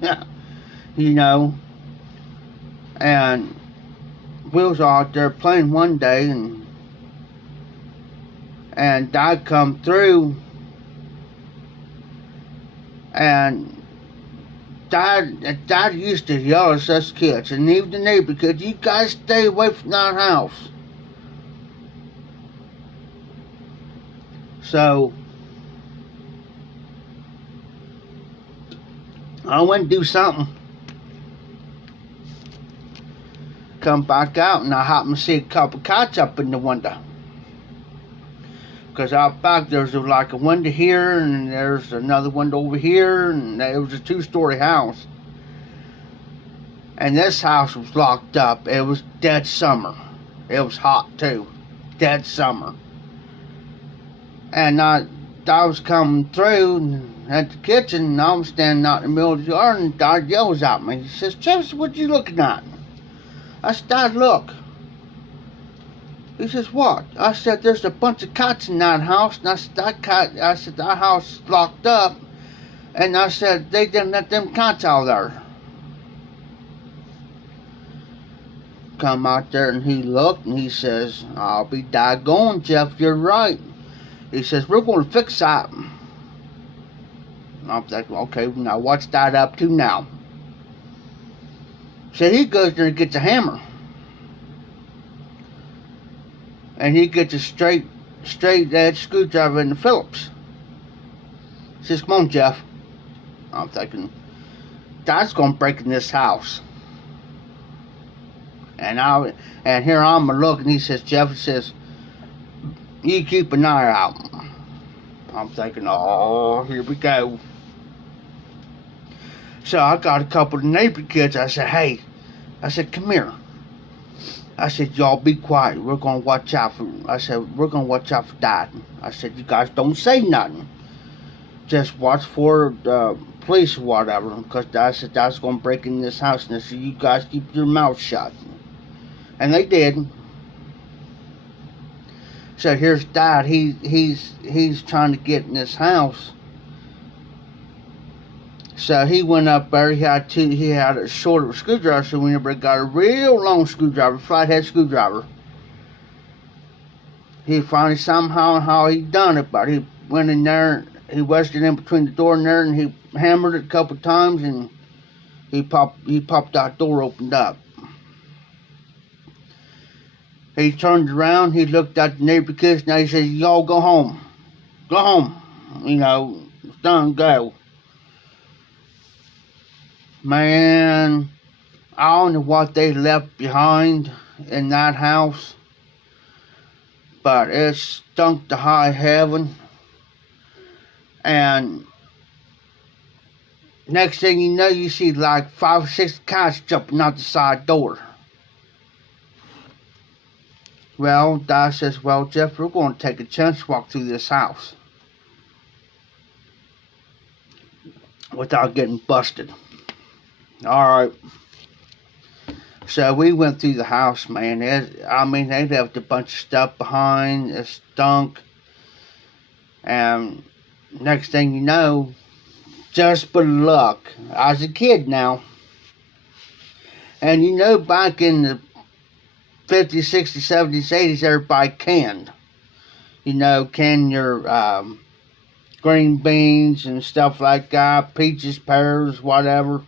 Yeah. You know. And we was out there playing one day, and Dad come through, and Dad used to yell at us kids, and even the neighbor kids, you guys stay away from that house. So I went to do something. Come back out, and I happened to see a couple cats up in the window. Because out back there's like a window here, and there's another window over here, and it was a 2-story house. And this house was locked up. It was dead summer. It was hot too. Dead summer. And I was coming through at the kitchen, and I was standing out in the middle of the yard, and Dad yells at me. He says, Jefferson, what you looking at? I said, Dad, look. He says, what? I said, there's a bunch of cats in that house. And I said, that house is locked up. And I said, they didn't let them cats out there. Come out there, and he looked, and he says, I'll be daggone, Jeff, you're right. He says, we're going to fix that. I'm thinking, okay, now what's Dad up to now? So he goes there and gets a hammer. And he gets a straight edge screwdriver in the Phillips. He says, come on, Jeff. I'm thinking, Dad's going to break in this house. And here I'm looking. He says, Jeff, he says, you keep an eye out. I'm thinking, oh, here we go. So I got a couple of neighbor kids. I said, hey, I said, come here. I said, y'all be quiet. We're going to watch out for, we're going to watch out for Dad. I said, you guys don't say nothing. Just watch for the police or whatever. Because I said, Dad's going to break in this house. And I said, you guys keep your mouth shut. And they did. So here's Dad. He's trying to get in this house. So he went up there. He had a shorter screwdriver. So we never got a real long screwdriver, flathead screwdriver. He finally somehow how he done it, but he went in there. He wedged it in between the door and there, and he hammered it a couple times, and He popped that door opened up. He turned around, he looked at the neighbor kids, and he says, y'all go home. Go home. You know, it's done, go. Man, I don't know what they left behind in that house, but it stunk to high heaven. And next thing you know, you see like 5 or 6 cats jumping out the side door. Well, Dad says, well, Jeff, we're going to take a chance walk through this house without getting busted. Alright. So we went through the house, man. They left a bunch of stuff behind. It stunk. And next thing you know, just for luck, I was a kid now. And you know, back in the 50s, 60s, 70s, 80s, everybody canned. You know, can your green beans and stuff like that, peaches, pears, whatever,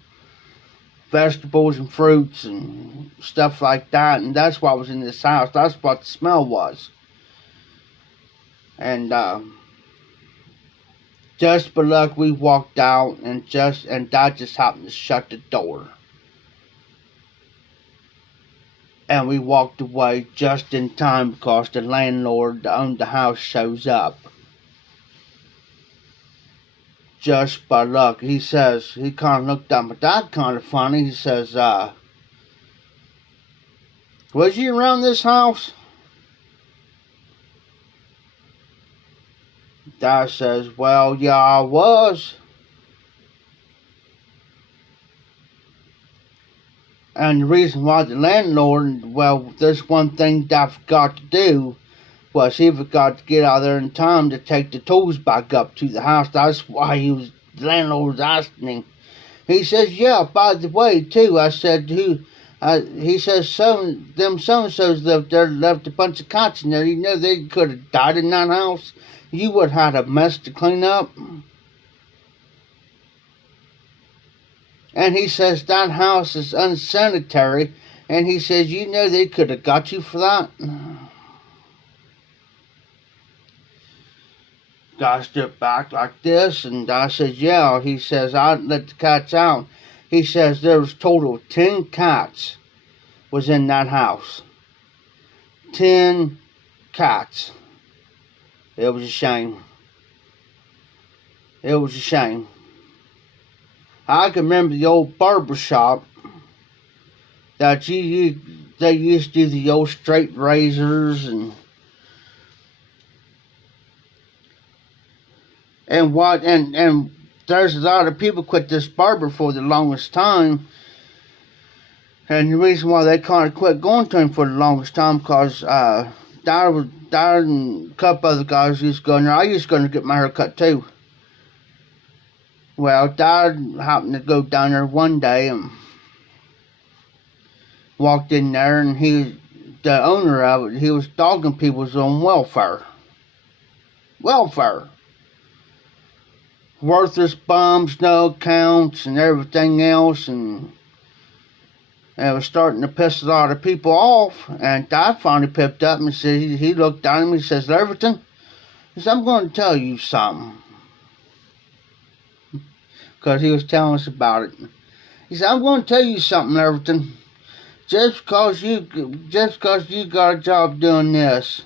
vegetables and fruits and stuff like that. And that's what was in this house. That's what the smell was. And just for luck, we walked out, and Dad just happened to shut the door. And we walked away just in time because the landlord that owned the house shows up. Just by luck. He says, he kind of looked at my dad kind of funny. He says, was you around this house? Dad says, well, yeah, I was. And the reason why the landlord, well, there's one thing that I forgot to do, was he forgot to get out there in time to take the tools back up to the house. That's why the landlord was asking him. He says, yeah, by the way, too, I said, he says, them so-and-sos lived there, left a bunch of cats in there. You know, they could have died in that house. You would have had a mess to clean up. And he says, that house is unsanitary. And he says, you know, they could have got you for that. Guy stood back like this, and I said, yeah. He says, I let the cats out. He says, there was a total of 10 cats was in that house. 10 cats. It was a shame. It was a shame. I can remember the old barber shop that they used to do the old straight razors and there's a lot of people quit this barber for the longest time. And the reason why they kind of quit going to him for the longest time, because Dad and a couple other guys used to go in there. I used to go in there to get my hair cut too. Well, Dad happened to go down there one day and walked in there, and the owner of it, he was dogging people's on welfare. Welfare. Worthless bums, no accounts, and everything else, and it was starting to piss a lot of people off. And Dad finally picked up and said, he looked at him, he says, Everton, he said, I'm going to tell you something. Because he was telling us about it. He said, I'm going to tell you something, Everton. Just because you got a job doing this,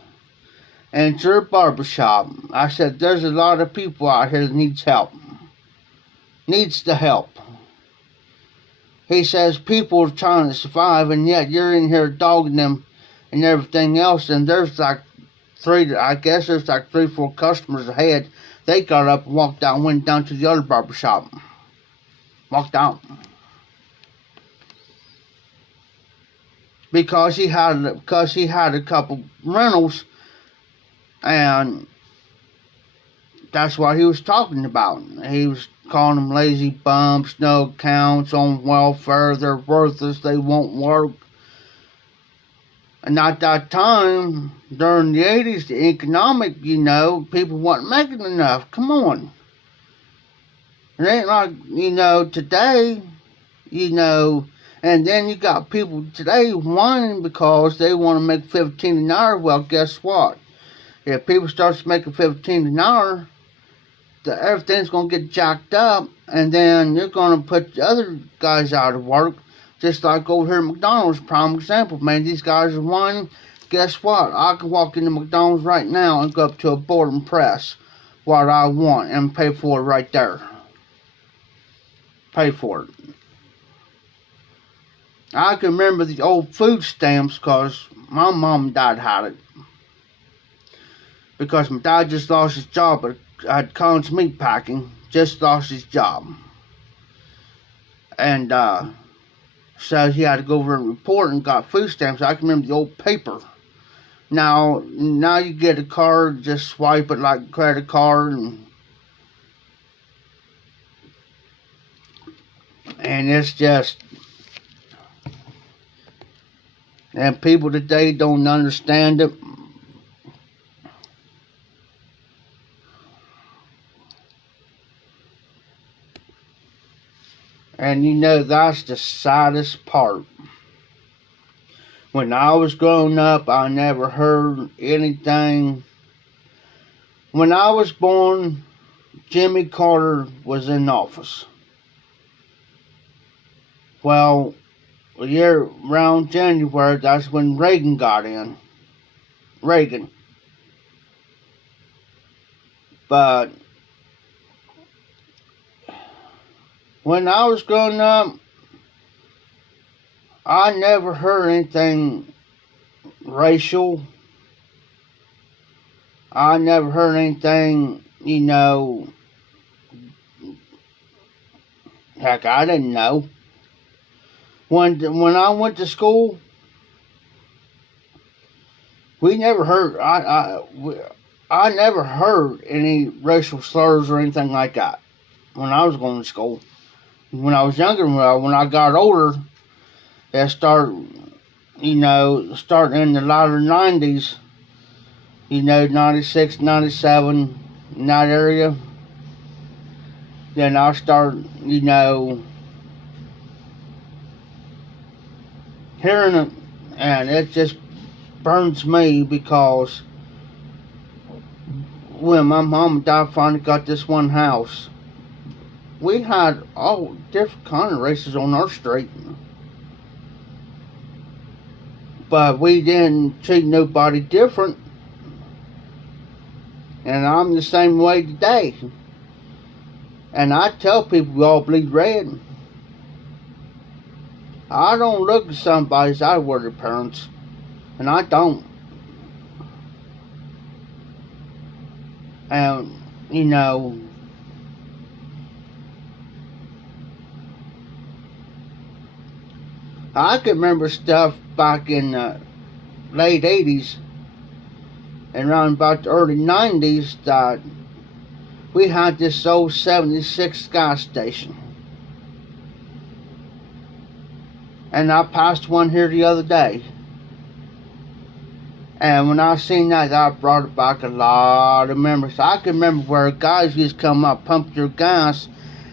and it's your barbershop, I said, there's a lot of people out here that needs help. Needs the help. He says, people are trying to survive, and yet you're in here dogging them and everything else, and there's like 3, 4 customers ahead. They got up and walked out and went down to the other barbershop. Walked out. Because he had a couple rentals, and that's what he was talking about. He was calling them lazy bums, no accounts, on welfare, they're worthless, they won't work. And at that time, during the 80s, the economic, people weren't making enough. Come on. It ain't like, today, you know. And then you got people today whining because they want to make 15 an hour. Well, guess what? If people starts making 15 an hour, everything's going to get jacked up, and then you're going to put the other guys out of work. Just like over here at McDonald's, prime example, man. These guys are whining. Guess what? I can walk into McDonald's right now and go up to a board and press what I want and pay for it right there. Pay for it. I can remember the old food stamps because my mom and dad had it. Because my dad just lost his job at Collins Meat Packing. Just lost his job. And so he had to go over and report and got food stamps. I can remember the old paper. Now you get a card, just swipe it like a credit card, and it's just, and people today don't understand it. And you know, that's the saddest part. When I was growing up, I never heard anything. When I was born, Jimmy Carter was in office. Well, a year around January, that's when Reagan got in. Reagan. But when I was growing up, I never heard anything racial. I never heard anything, you know, heck, I didn't know. When I went to school, we never heard, I never heard any racial slurs or anything like that when I was going to school. When I was younger, when I got older, it started, you know, starting in the latter 90s, you know, 96, 97, in that area. Then I started, you know, hearing it, and it just burns me because when my mom and dad finally got this one house, we had all different kind of races on our street. But we didn't treat nobody different. And I'm the same way today. And I tell people we all bleed red. I don't look at somebody's out of their parents. And I don't. And, you know, I can remember stuff back in the late 80s and around about the early 90s that we had this old 76 gas station. And I passed one here the other day. And when I seen that, that brought back a lot of memories. I can remember where guys used to come up, pump your gas.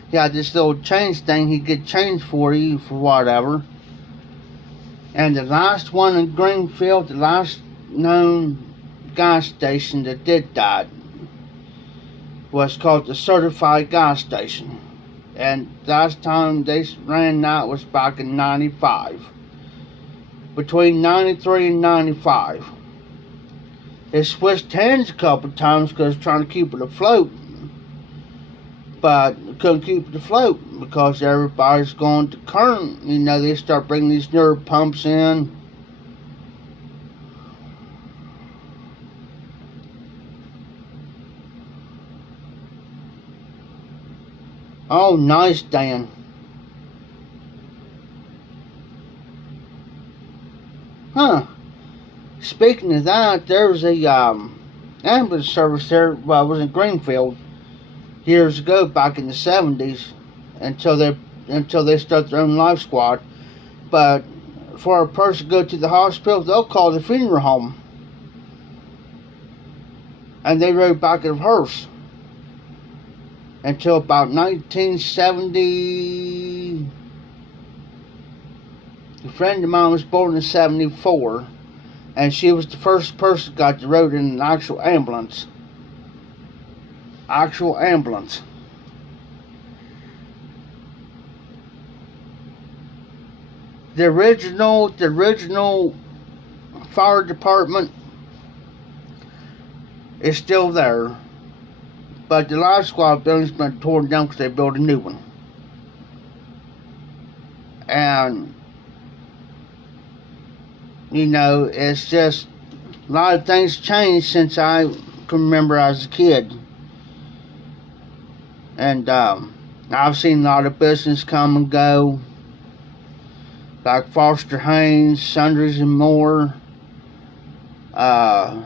He had this little change thing. He'd get change for you for whatever. And the last one in Greenfield, the last known gas station that did that, was called the Certified Gas Station. And last time they ran that was back in 95. Between 93 and 95. It switched hands a couple of times because trying to keep it afloat. But couldn't keep it afloat because everybody's going to current. You know, they start bringing these newer pumps in. Oh, nice, Dan. Huh. Speaking of that, there was a ambulance service there. Well, it was in Greenfield years ago, back in the 70s, until they start their own life squad. But for a person to go to the hospital, they'll call the funeral home, and they rode back in a hearse until about 1970. A friend of mine was born in 74, and she was the first person that got the road in an actual ambulance. Actual ambulance. The original fire department is still there, but the life squad building's been torn down because they built a new one. And you know, it's just a lot of things changed since I can remember as a kid. And I've seen a lot of business come and go, like Foster Haynes, Sundries and more. There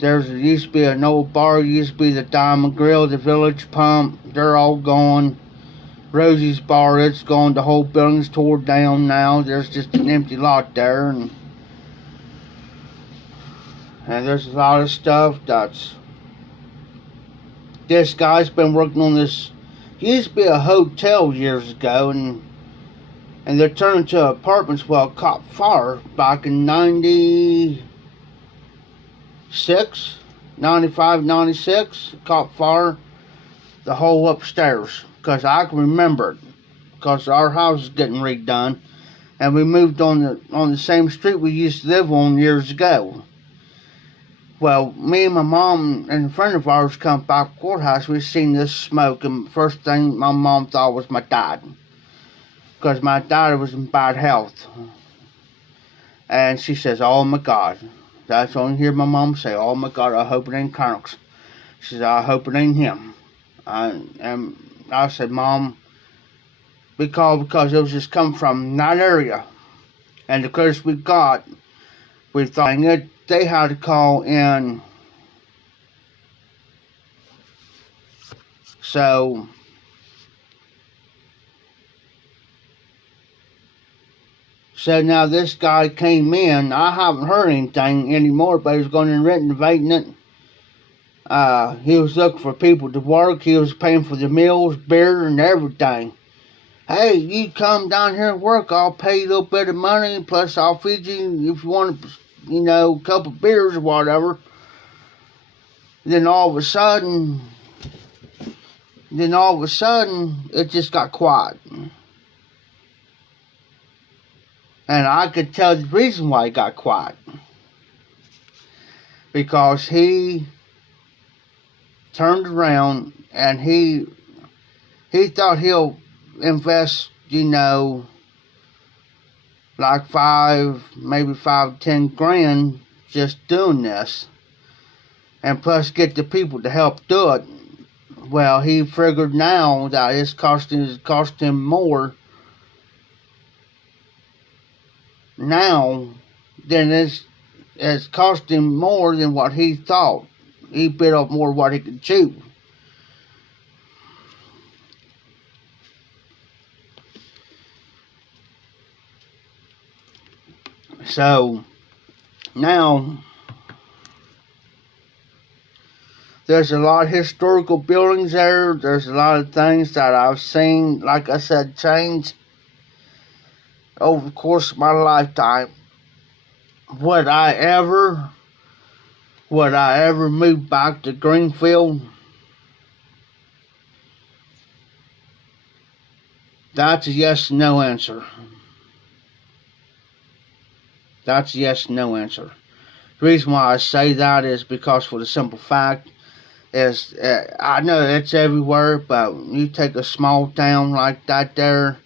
used to be an old bar, used to be the Diamond Grill, the Village Pump. They're all gone. Rosie's Bar, it's gone. The whole building's tore down now. There's just an empty lot there, and there's a lot of stuff that's. This guy's been working on this. It used to be a hotel years ago, and they're turning to apartments. Well, caught fire back in 96, 95, 96. Caught fire. The whole upstairs. Because I can remember it, because our house is getting redone, and we moved on the same street we used to live on years ago. Well, me and my mom and a friend of ours come back to the courthouse. We seen this smoke, and the first thing my mom thought was my dad, because my dad was in bad health. And she says, "Oh my God," that's all you hear my mom say. "Oh my God, I hope it ain't Colonel's." She says, "I hope it ain't him." And I said, "Mom, because it was just come from that area, and the closest we got, we thought they had to call in." So now this guy came in. I haven't heard anything anymore, but he was going and renovating it. He was looking for people to work. He was paying for the meals, beer, and everything. "Hey, you come down here and work. I'll pay you a little bit of money, plus I'll feed you if you want, a couple of beers or whatever." Then all of a sudden, it just got quiet. And I could tell the reason why it got quiet. Because he turned around and he thought he'll invest, like maybe 10 grand just doing this, and plus get the people to help do it. Well, he figured now that it's cost him more now than it's cost him more than what he thought. He bit off more what he could chew. So now there's a lot of historical buildings there. There's a lot of things that I've seen, like I said, change over the course of my lifetime. Would I ever move back to Greenfield? That's a yes and no answer. That's a yes and no answer. The reason why I say that is because, for the simple fact is, I know it's everywhere, but you take a small town like that there,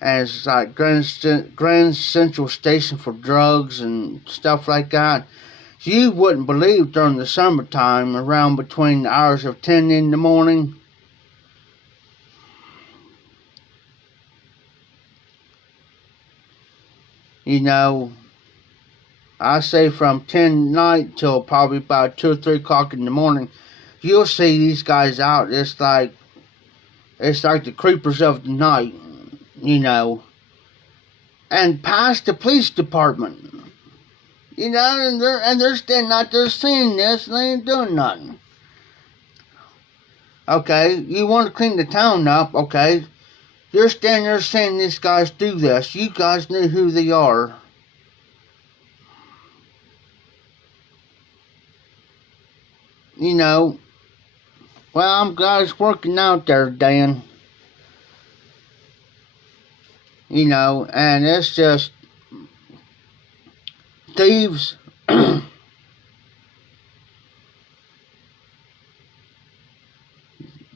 and it's like Grand Central Station for drugs and stuff like that. You wouldn't believe during the summertime, around between the hours of 10 in the morning, I say from 10 at night till probably about 2 or 3 o'clock in the morning, you'll see these guys out. It's like the creepers of the night, and past the police department. And they're standing out there seeing this, and they ain't doing nothing. Okay, you want to clean the town up, okay. You're standing there saying these guys do this. You guys knew who they are. You know, well, I'm glad it's working out there, Dan. You know, and it's just thieves.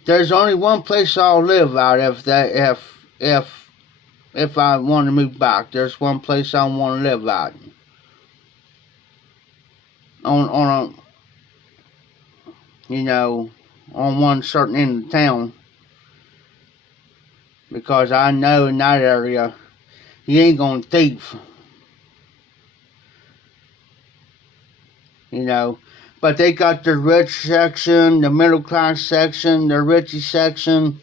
There's only one place I'll live out if I want to move back. There's one place I want to live at. On a, you know, on one certain end of town. Because I know in that area you ain't gonna thief. You know. But they got the rich section, the middle class section, the richie section.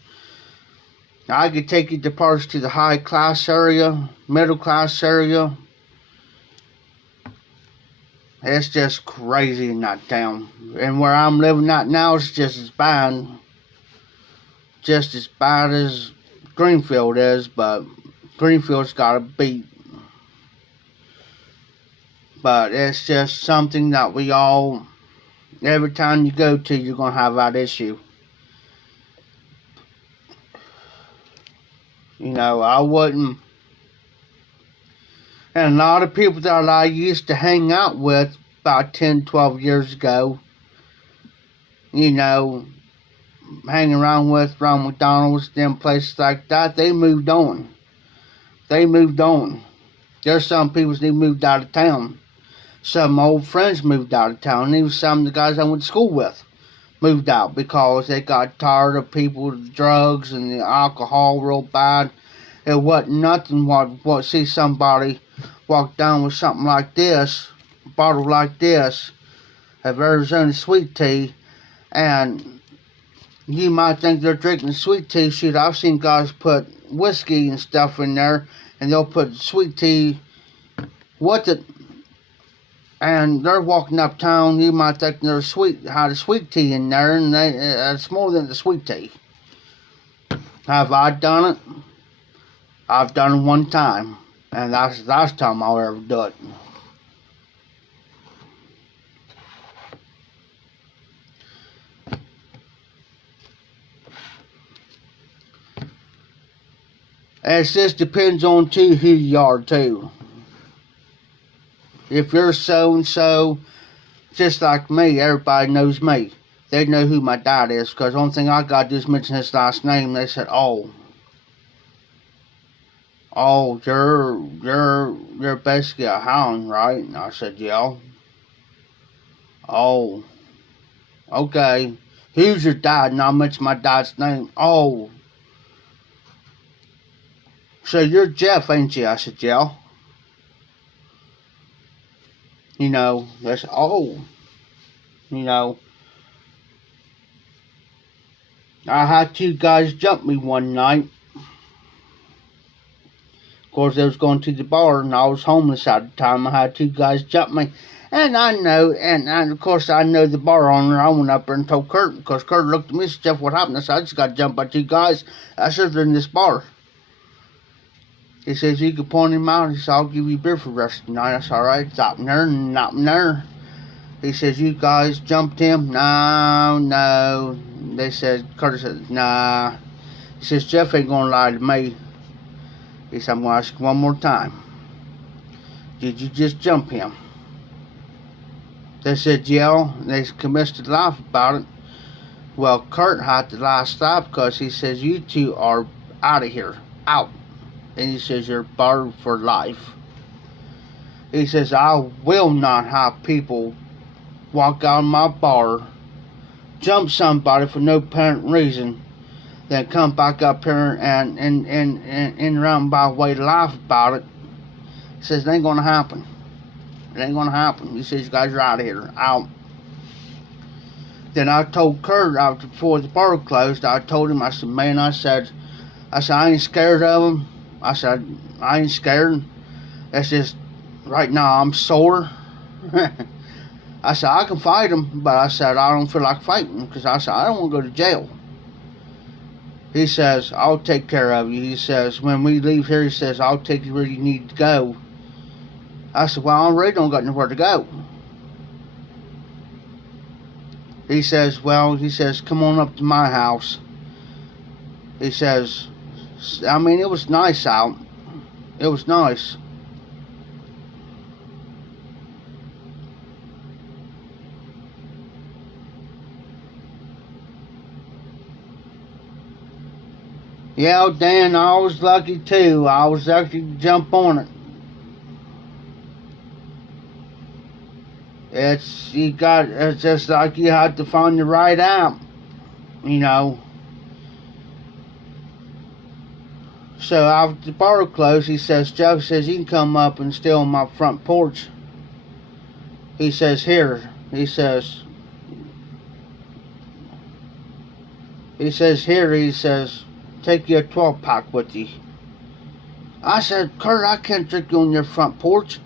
I could take you to parts to the high class area, middle class area. It's just crazy in that town. And where I'm living at now is just as bad. Just as bad as Greenfield is, but Greenfield's got a beat. But it's just something that we all, every time you go to, you're going to have that issue. You know, I wouldn't. And a lot of people that I used to hang out with about 10, 12 years ago, you know, hanging around with around McDonald's, them places like that, they moved on. They moved on. There's some people that moved out of town. Some old friends moved out of town. Even some of the guys I went to school with moved out because they got tired of people with the drugs and the alcohol real bad. It wasn't nothing what see somebody walk down with something like this, a bottle like this, of Arizona sweet tea, and you might think they're drinking sweet tea. Shit, I've seen guys put whiskey and stuff in there, and they'll put sweet tea with it, and they're walking uptown. You might think there's had a sweet tea in there, and it's more than the sweet tea. Have I done it? I've done it one time, and that's the last time I'll ever do it. And it just depends on who you are too. If you're so-and-so, just like me, everybody knows me. They know who my dad is, because the only thing I got to do is mention his last name. They said, oh, you're basically a hound, right? And I said, yeah. Oh, okay. Who's your dad? And I mentioned my dad's name. Oh, so you're Jeff, ain't you? I said, yeah. You know, that's, oh, you know, I had two guys jump me one night. Of course, they was going to the bar, and I was homeless at the time. I had two guys jump me, and I know, and of course, I know the bar owner. I went up there and told Kurt, because Kurt looked at me and said, Jeff, what happened? I said, I just got jumped by two guys. I said, they're in this bar. He says, you can point him out. He said, I'll give you beer for the rest of the night. I said, all right, stop there, not there. He says, you guys jumped him? No. They said, Curtis said, nah. He says, Jeff ain't gonna lie to me. He said, I'm gonna ask you one more time. Did you just jump him? They said, yeah. They commenced to laugh about it. Well, Kurt had to last stop because he says, you two are out of here. Out. And he says, you're barred for life. He says, I will not have people walk out of my bar, jump somebody for no apparent reason, then come back up here and around by way to laugh about it. He says, it ain't gonna happen. It ain't gonna happen. He says, you guys are out of here. Out. Then I told Kurt after before the bar closed, I told him, I said, man, I said, I ain't scared of him. I said, I ain't scared. It's just, right now I'm sore. I said, I can fight him, but I said, I don't feel like fighting, because I said, I don't want to go to jail. He says, I'll take care of you. He says, when we leave here, he says, I'll take you where you need to go. I said, well, I really don't got nowhere to go. He says, well, he says, come on up to my house. He says, I mean, it was nice out. It was nice. Yeah, Dan, I was lucky too. I was actually to jump on it. It's just like you have to find the right app, you know. So after the bar closed, he says, Jeff says, you can come up and stay on my front porch. He says, here. He says, here. He says, take you a 12-pack with you. I said, Kurt, I can't drink you on your front porch.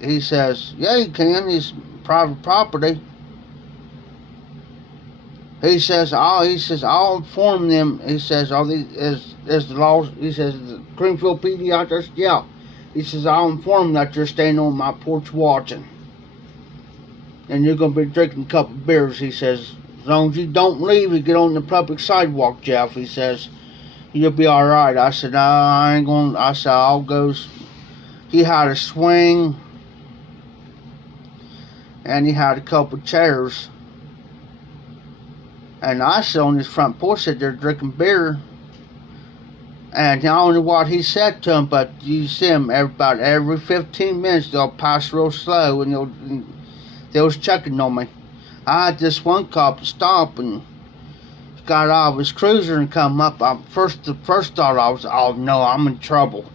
He says, yeah, you can. It's private property. He says, I'll inform them. He says, all these is the law. He says, the Greenfield PD out there. Yeah. He says, I'll inform them that you're staying on my porch watching, and you're gonna be drinking a couple of beers. He says, as long as you don't leave and get on the public sidewalk, Jeff. He says, you'll be all right. I said, no, I ain't gonna. I said, I'll go. He had a swing, and he had a couple of chairs. And I sit on his front porch, sitting there drinking beer. And I don't know what he said to him, but you see him about every 15 minutes, they'll pass real slow, and they was checking on me. I had this one cop stop and got out of his cruiser and come up. The first thought I was, oh no, I'm in trouble.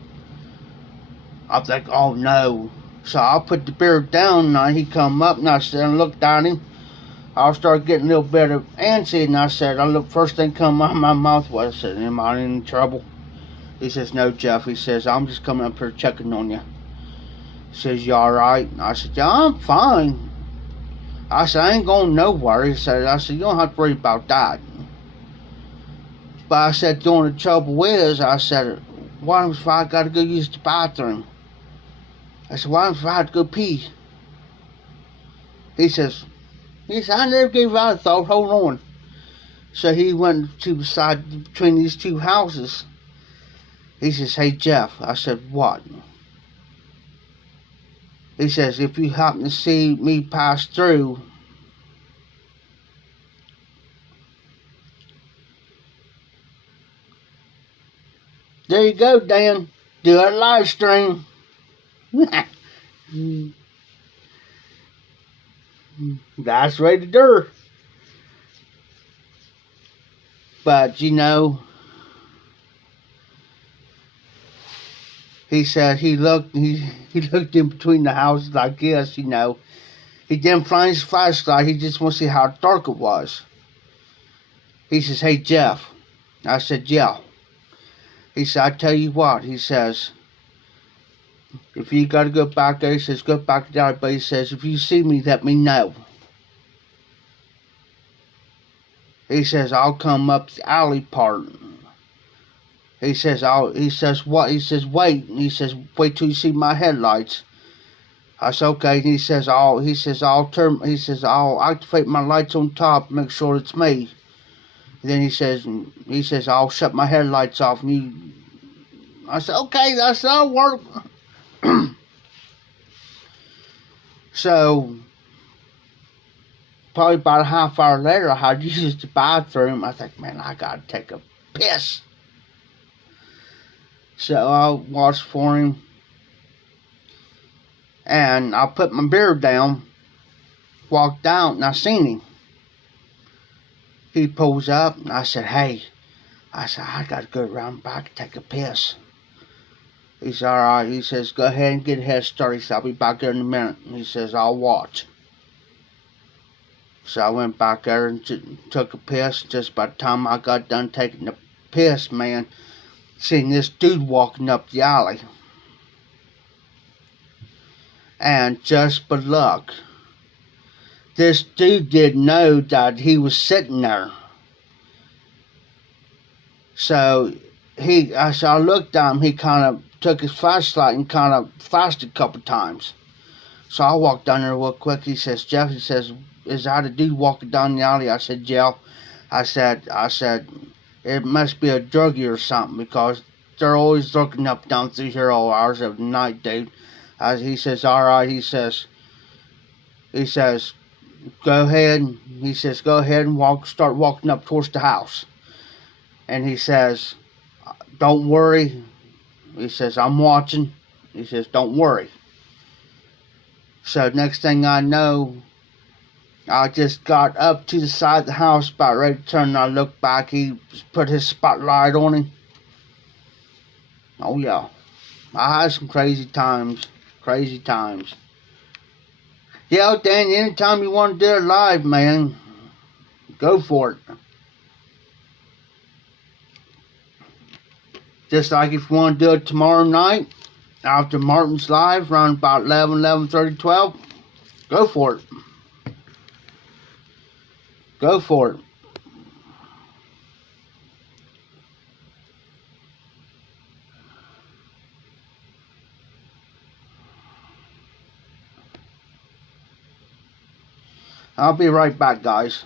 I think, oh no. So I put the beer down, and he come up, and I said, and looked at him. I started getting a little bit of antsy, and I said, first thing come out of my mouth was, I said, am I in trouble? He says, no, Jeff. He says, I'm just coming up here checking on you. He says, you all right? I said, yeah, I'm fine. I said, I ain't going nowhere. I said, you don't have to worry about that. But I said, the only trouble is, I said, what if I got to go use the bathroom? I said, what if I had to go pee? He says, I never gave that a thought. Hold on. So he went to the side between these two houses. He says, hey, Jeff. I said, what? He says, if you happen to see me pass through, there you go, Dan. Do a live stream. That's right to do. But you know, he said he looked in between the houses, I guess, you know. He didn't find his flashlight, he just wants to see how dark it was. He says, hey Jeff. I said, yeah. He said, I tell you what, he says, if you got to go back there, he says, go back there, but he says, if you see me, let me know. He says, I'll come up the alley part. He says, what? He says, wait. He says, wait till you see my headlights. I said, okay. And he says, I'll activate my lights on top, make sure it's me. Then he says, I'll shut my headlights off. And I said, okay, that'll work. So, probably about a half hour later, I had to use the bathroom. I think, man, I gotta take a piss. So I washed for him, and I put my beer down, walked out, and I seen him. He pulls up, and I said, hey, I gotta go around back and take a piss. He said, all right. He says, go ahead and get a head start. He said, I'll be back there in a minute. And he says, I'll watch. So I went back there and took a piss. Just by the time I got done taking the piss, man, seen this dude walking up the alley. And just by luck, this dude didn't know that he was sitting there. So as I looked at him, he kind of took his flashlight and kind of flashed a couple times. So I walked down there real quick. He says, Jeff, he says, is that a dude walking down the alley? I said, yeah. I said, it must be a druggie or something, because they're always looking up and down through here all hours of the night, dude. He says, all right. He says, go ahead. He says, go ahead and start walking up towards the house. And he says, don't worry. He says, I'm watching. He says, don't worry. So next thing I know, I just got up to the side of the house, about ready to turn, and I looked back. He put his spotlight on him. Oh yeah, I had some crazy times. Crazy times. Yeah, Dan, anytime you want to do it live, man, go for it. Just like if you want to do it tomorrow night, after Martin's live, around about 11:30, 12, go for it. Go for it. I'll be right back, guys.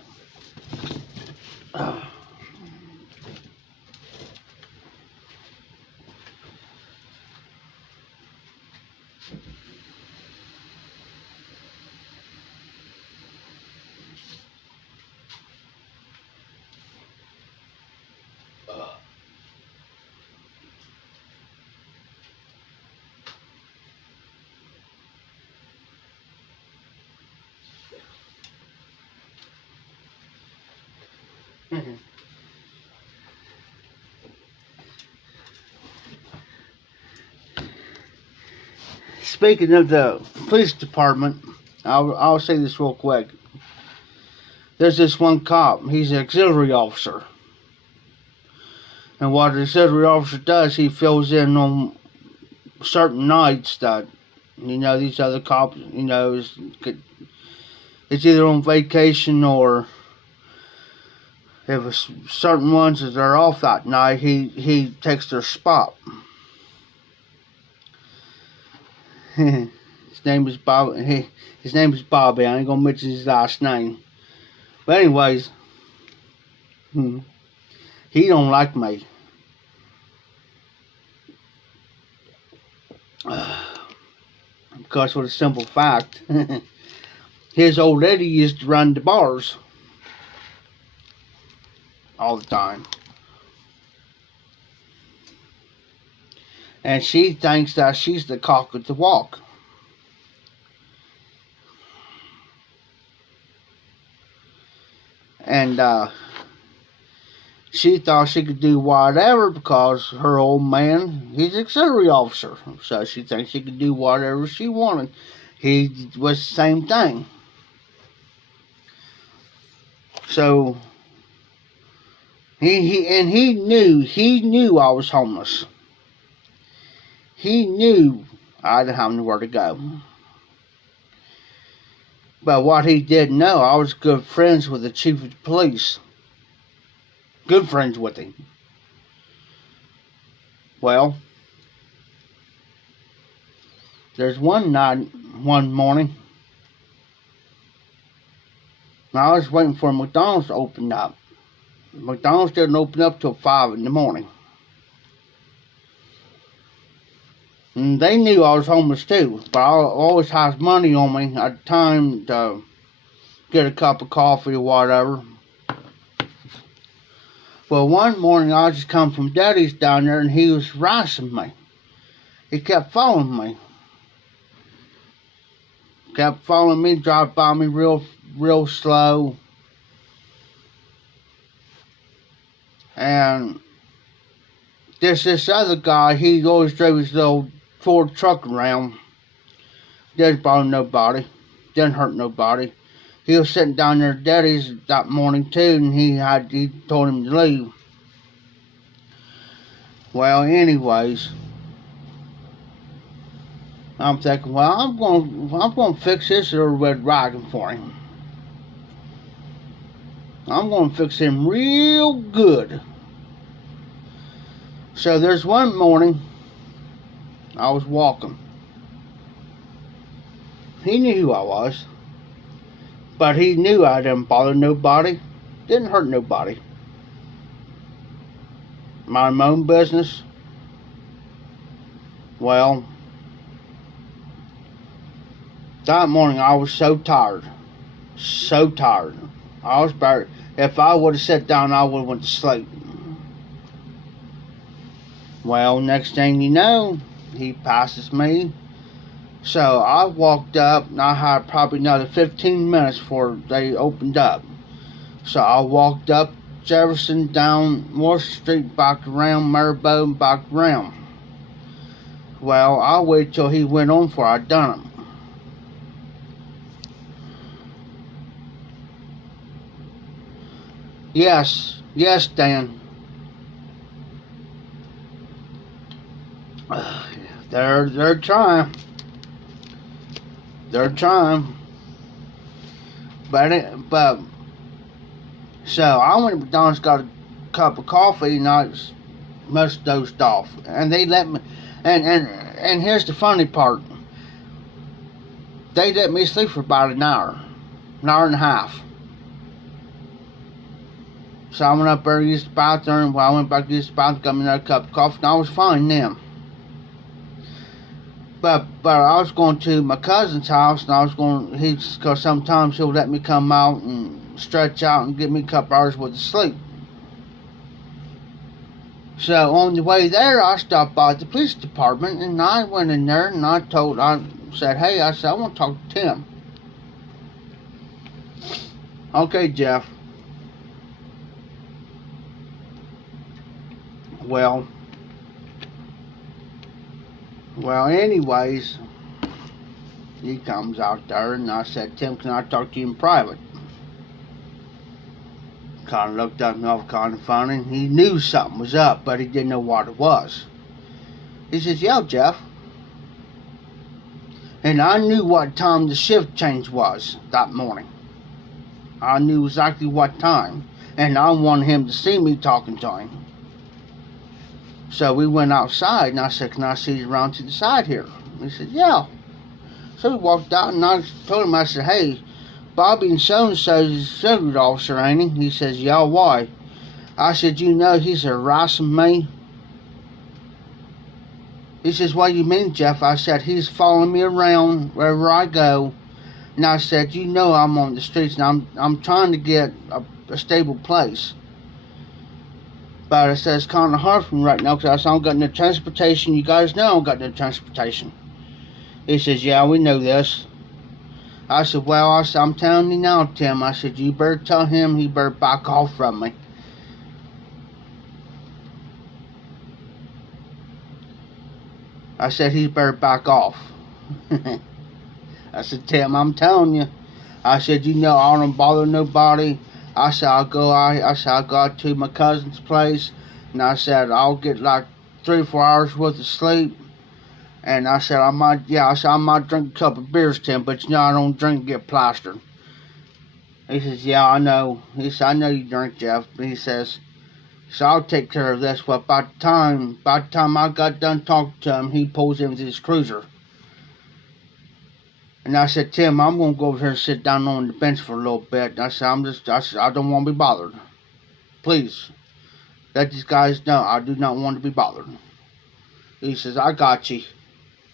Speaking of the police department, I'll say this real quick. There's this one cop. He's an auxiliary officer. And what the auxiliary officer does, he fills in on certain nights that, these other cops, it's either on vacation, or if it's certain ones that are off that night, he takes their spot. His name is Bob. His name is Bobby. I ain't gonna mention his last name. But anyways, he don't like me. Because for the simple fact, his old lady used to run the bars all the time. And she thinks that she's the cock of the walk. And she thought she could do whatever because her old man, he's an auxiliary officer. So she thinks she could do whatever she wanted. He was the same thing. So he knew I was homeless. He knew I didn't have nowhere to go. But what he didn't know, I was good friends with the chief of the police. Good friends with him. Well, there's one morning, I was waiting for McDonald's to open up. McDonald's didn't open up till 5 in the morning. And they knew I was homeless too, but I always had money on me at the time to get a cup of coffee or whatever. Well, one morning I just come from Daddy's down there, and he was harassing me. He kept following me. Kept following me, drive by me real slow. And this other guy, he always drove his little Ford truck around. Didn't bother nobody. Didn't hurt nobody. He was sitting down there at Daddy's that morning too, and he told him to leave. Well, anyways, I'm thinking, well, I'm going to fix this little red wagon for him. I'm going to fix him real good. So there's one morning I was walking. He knew who I was, but he knew I didn't bother nobody, didn't hurt nobody. Mind my own business. Well, that morning I was so tired. So tired. I was about, if I would have sat down, I would have went to sleep. Well, next thing you know, he passes me. So I walked up, and I had probably another 15 minutes before they opened up. So I walked up Jefferson, down Moore Street, back around Maribel, back around. Well, I waited till he went on before I done it. Yes, Dan. They're trying. They're trying. But so I went to McDonald's, got a cup of coffee, and I must dozed off. And they let me. And here's the funny part. They let me sleep for about an hour and a half. So I went up there, used the bathroom. Well, I went back to use the bathroom, got me another cup of coffee, and I was fine then. But I was going to my cousin's house, and I was going, because sometimes he'll let me come out and stretch out and give me a couple hours worth of sleep. So on the way there, I stopped by the police department, and I went in there, and I said, hey, I want to talk to Tim. Okay, Jeff. Well, anyways, he comes out there, and I said, Tim, can I talk to you in private? Kind of looked at me all kind of funny. He knew something was up, but he didn't know what it was. He says, yeah, Jeff. And I knew what time the shift change was that morning. I knew exactly what time, and I wanted him to see me talking to him. So we went outside, and I said, can I see you around to the side here? He said, yeah. So we walked out, and I told him, I said, hey, Bobby and so-and-so's a civil officer, ain't he? He says, yeah, why? I said, you know he's harassing me. He says, what do you mean, Jeff? I said, he's following me around wherever I go. And I said, you know I'm on the streets, and I'm trying to get a stable place. But I said, it's kind of hard for me right now because I don't got no transportation. You guys know I don't got no transportation. He says, yeah, we know this. I said, well, I'm telling you now, Tim. I said, you better tell him he better back off from me. I said, he better back off. I said, Tim, I'm telling you. I said, you know, I don't bother nobody. I said, I'll go out to my cousin's place, and I said, I'll get like 3 or 4 hours worth of sleep. And I said, I might drink a couple of beers, Tim, but you know, I don't drink and get plastered. He says, yeah, I know. He said, I know you drink, Jeff. But he says, so I'll take care of this. Well, by the time I got done talking to him, he pulls into his cruiser. And I said, Tim, I'm going to go over here and sit down on the bench for a little bit. And I said, I don't want to be bothered. Please, let these guys know I do not want to be bothered. He says, I got you.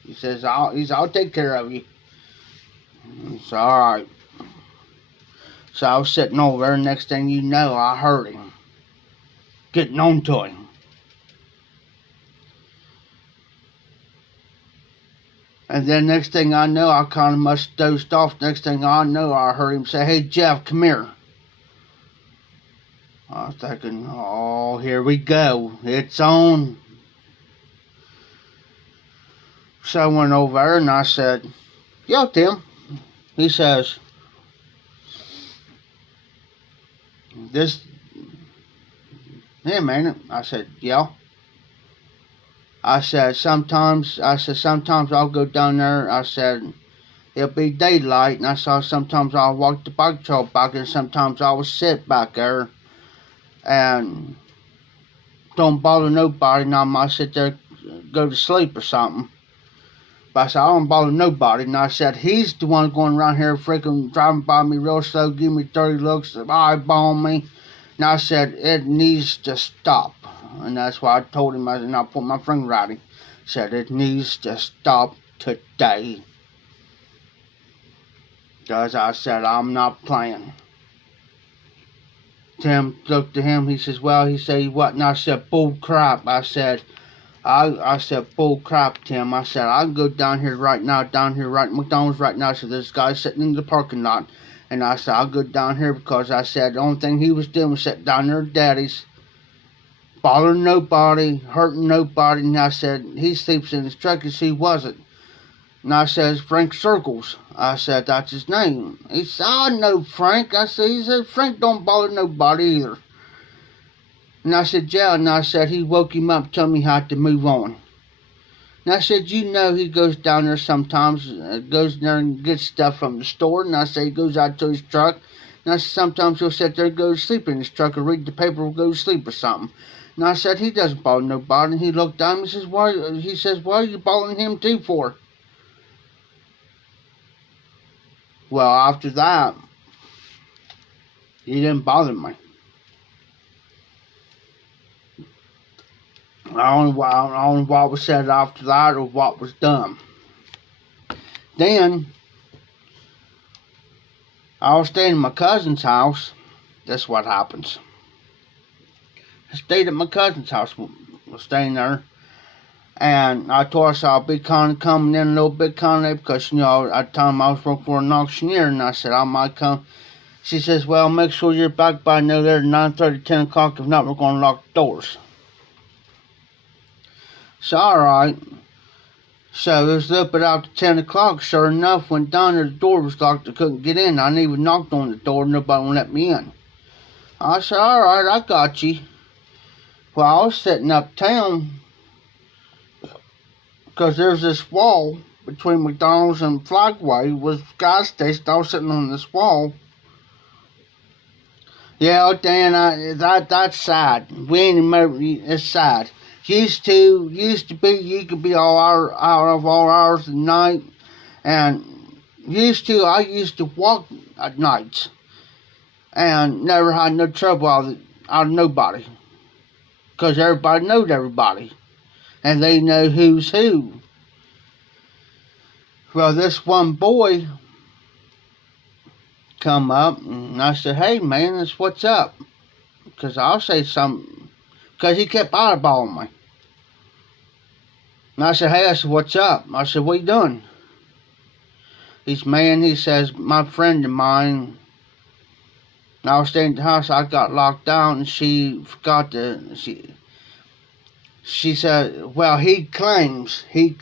He says, I'll take care of you. So, all right. So I was sitting over there, and next thing you know, I heard him getting on to him. And then next thing I know, I kind of must have dozed off. Next thing I know, I heard him say, hey, Jeff, come here. I was thinking, oh, here we go. It's on. So I went over there, and I said, yo, Tim. He says, hey, man. I said, yeah. I said, sometimes I'll go down there. I said, it'll be daylight. And I saw sometimes I'll walk the bike trail back, and sometimes I will sit back there and don't bother nobody. Now I might sit there, go to sleep or something. But I said, I don't bother nobody. And I said, he's the one going around here freaking driving by me real slow, giving me dirty looks, eyeballing me. And I said, it needs to stop. And that's why I told him, and I put my finger at him. Said, it needs to stop today. Because I said, I'm not playing. Tim looked at him. He says, well, he said, what? And I said, bull crap. I said, bull crap, Tim. I said, I can go down here right now, McDonald's right now. So this guy sitting in the parking lot. And I said, I'll go down here because I said the only thing he was doing was sitting down there at Daddy's, bothering nobody, hurting nobody. And I said, he sleeps in his truck. As he wasn't. And I said, Frank Circles. I said, that's his name. He said, I know Frank. He said, Frank don't bother nobody either. And I said, yeah. And I said, he woke him up, told me how to move on. And I said, you know, he goes down there sometimes, goes in there and gets stuff from the store. And I said, he goes out to his truck. And I said, sometimes he'll sit there and go to sleep in his truck or read the paper or go to sleep or something. And I said, he doesn't bother nobody. And he looked down and he says, why are you bothering him too for? Well, after that, he didn't bother me. I don't know what was said after that or what was done. Then, I was staying in my cousin's house. That's what happens. I stayed at my cousin's house. I was staying there. And I told her I'll be kind of coming in a little bit kind of because, you know, at the time I was working for an auctioneer. And I said, I might come. She says, well, make sure you're back by no later than 9:30, 10 o'clock. If not, we're going to lock the doors. So, alright. So, it was up at after 10 o'clock. Sure enough, went down there, the door was locked. I couldn't get in. I didn't even knocked on the door. Nobody would let me in. I said, alright, I got you. Well, I was sitting uptown because there's this wall between McDonald's and Flagway was gas station. I was sitting on this wall. Yeah, Dan, that's sad. We ain't even, it's sad. Used to be, you could be out of all hours of the night. And I used to walk at nights. And never had no trouble out of nobody. Because everybody knowed everybody. And they know who's who. Well, this one boy come up, and I said, hey, man, that's what's up. Because I'll say something. Because he kept eyeballing me. And I said, hey, what's up? I said, what you doing? He says, my friend of mine, and I was staying at the house, I got locked out, and she forgot to, she said, well, he claims, I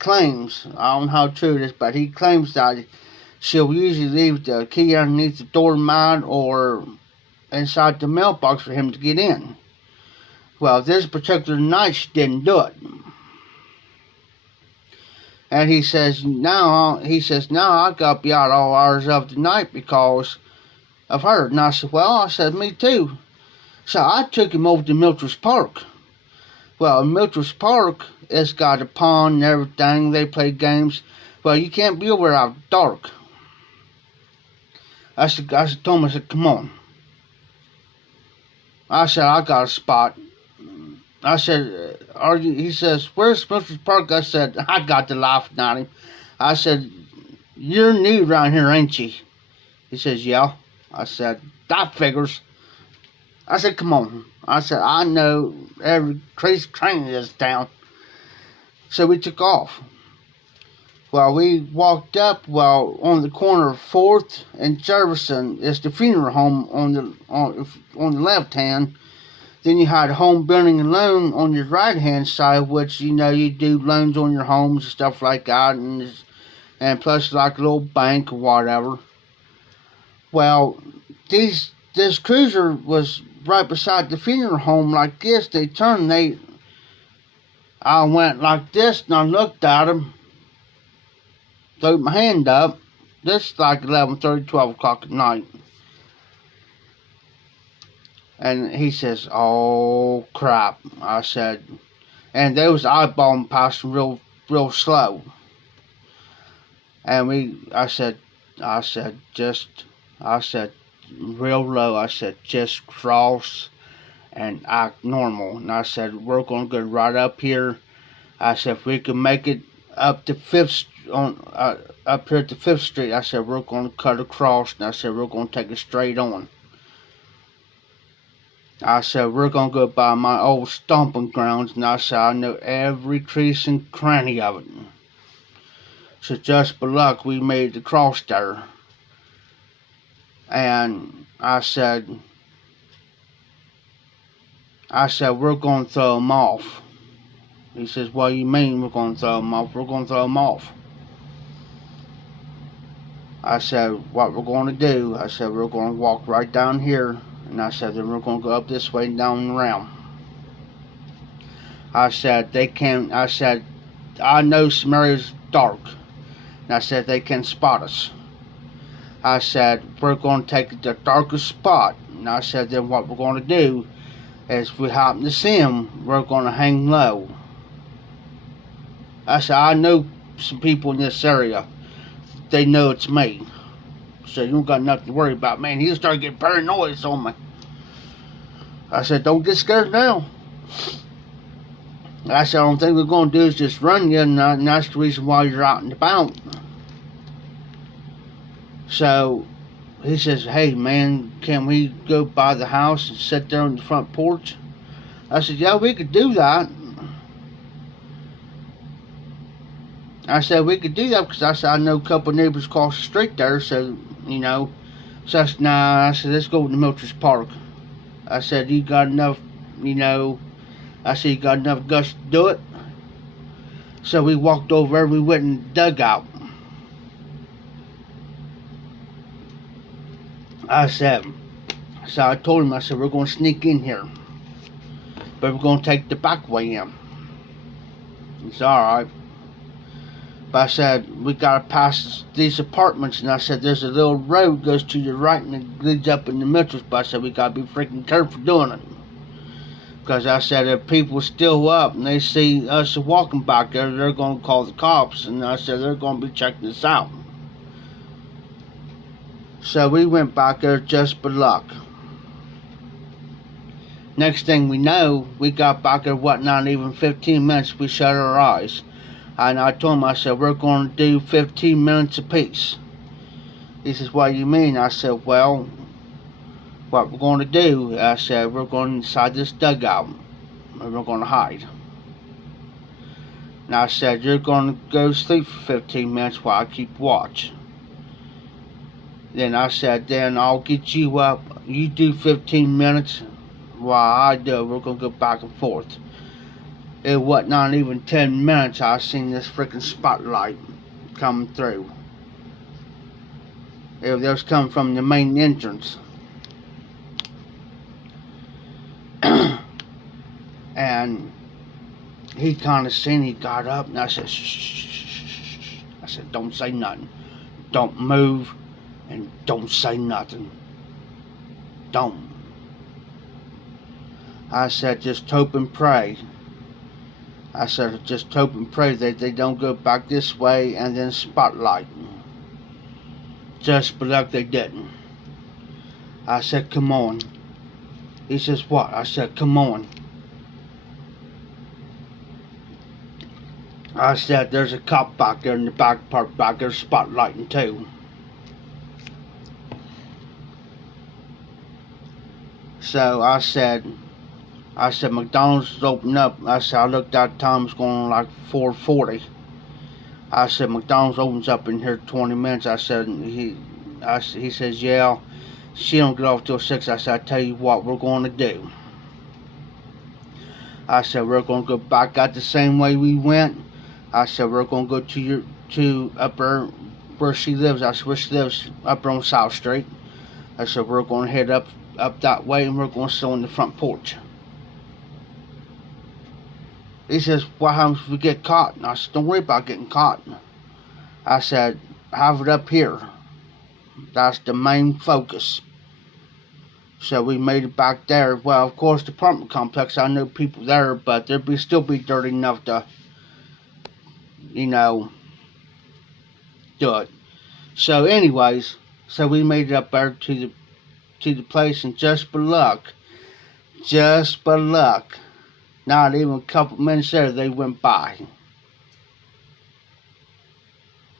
don't know how true it is, but he claims that she'll usually leave the key underneath the doormat or inside the mailbox for him to get in. Well, this particular night, she didn't do it. And he says, now I got to be out all hours of the night because of her. And I said, me too. So I took him over to Milters Park. Well, Milters Park, it's got a pond and everything. They play games. Well, you can't be over after dark. I told him, I said, come on. I said, I got a spot. I said, he says, where's Milters Park? I said, I got to laughing at him. I said, you're new around here, ain't you? He says, yeah. I said, that figures. I said, come on. I said, I know every crazy train in this town. So we took off. Well, we walked up, on the corner of 4th and Jefferson is the funeral home on the left hand. Then you had home building and loan on your right hand side, which, you know, you do loans on your homes and stuff like that, and plus like a little bank or whatever. Well, this cruiser was right beside the funeral home like this. They turned, I went like this and I looked at him, threw my hand up. This is like 11:30, 12 o'clock at night. And he says, "Oh crap!" I said, and they was eyeballing past real slow. And I said, real low. I said, just cross and act normal. And I said, we're gonna go right up here. I said, if we can make it up to up here to Fifth Street, I said we're gonna cut across, and I said we're gonna take it straight on. I said we're gonna go by my old stomping grounds, and I said I know every crease and cranny of it. So just by luck, we made it across there. And I said we're gonna throw them off. He says, what do you mean we're gonna throw them off? We're gonna throw them off. I said, what we're gonna do? I said we're gonna walk right down here. And I said, then we're going to go up this way and down and around. I said, I know some areas dark. And I said, they can spot us. I said, we're going to take the darkest spot. And I said, then what we're going to do is if we happen to see them, we're going to hang low. I said, I know some people in this area. They know it's me. So you don't got nothing to worry about. Man, he started getting paranoid on me. I said, don't get scared now. I said, the only thing we're going to do is just run you, and that's the reason why you're out and about. So he says, hey man, can we go by the house and sit there on the front porch? I said, yeah, we could do that. I said, we could do that because I said, I know a couple of neighbors across the street there, so, you know. So I said, nah, I said, let's go to the Milters Park. I said, you got enough, you know, I said, you got enough guts to do it? So we walked over there, we went in the dugout. So I told him, I said, we're going to sneak in here. But we're going to take the back way in. He said, alright. But I said, we got to pass these apartments. And I said, there's a little road goes to your right and it leads up in the Mitchells. But I said, we got to be freaking careful doing it. Because I said, if people still up and they see us walking back there, they're going to call the cops. And I said, they're going to be checking us out. So we went back there just by luck. Next thing we know, we got back there, not even 15 minutes, we shut our eyes. And I told him, I said, we're going to do 15 minutes apiece. He says, what do you mean? I said, well, what we're going to do, I said, we're going inside this dugout. And we're going to hide. And I said, you're going to go to sleep for 15 minutes while I keep watch. Then I said, then I'll get you up. You do 15 minutes while I do. We're going to go back and forth. It wasn't not even 10 minutes I seen this freaking spotlight coming through. It was coming from the main entrance. And he kind of seen, he got up and I said, shh, shh, shh, shh. I said, don't say nothing. Don't move and don't say nothing. Don't. I said, just hope and pray. I said, just hope and pray that they don't go back this way and then spotlight. Just but luck they didn't. I said, come on. He says, what? I said, come on. I said, there's a cop back there in the back part back there spotlighting too. So I said, McDonald's is open up. I said, I looked at the time, it's going like 4:40. I said, McDonald's opens up in here 20 minutes. I said, he says, yeah, she don't get off till 6. I said, I tell you what we're going to do. I said, we're going to go back out the same way we went. I said, we're going to go to up there where she lives. I said, where she lives, up there on South Street. I said, we're going to head up that way and we're going to sit on the front porch. He says, what happens if we get caught? And I said, don't worry about getting caught. I said, have it up here. That's the main focus. So we made it back there. Well, of course, the apartment complex, I know people there, but there'd still be dirty enough to, you know, do it. So, anyways, so we made it up there to the place, and just by luck, not even a couple minutes there, they went by.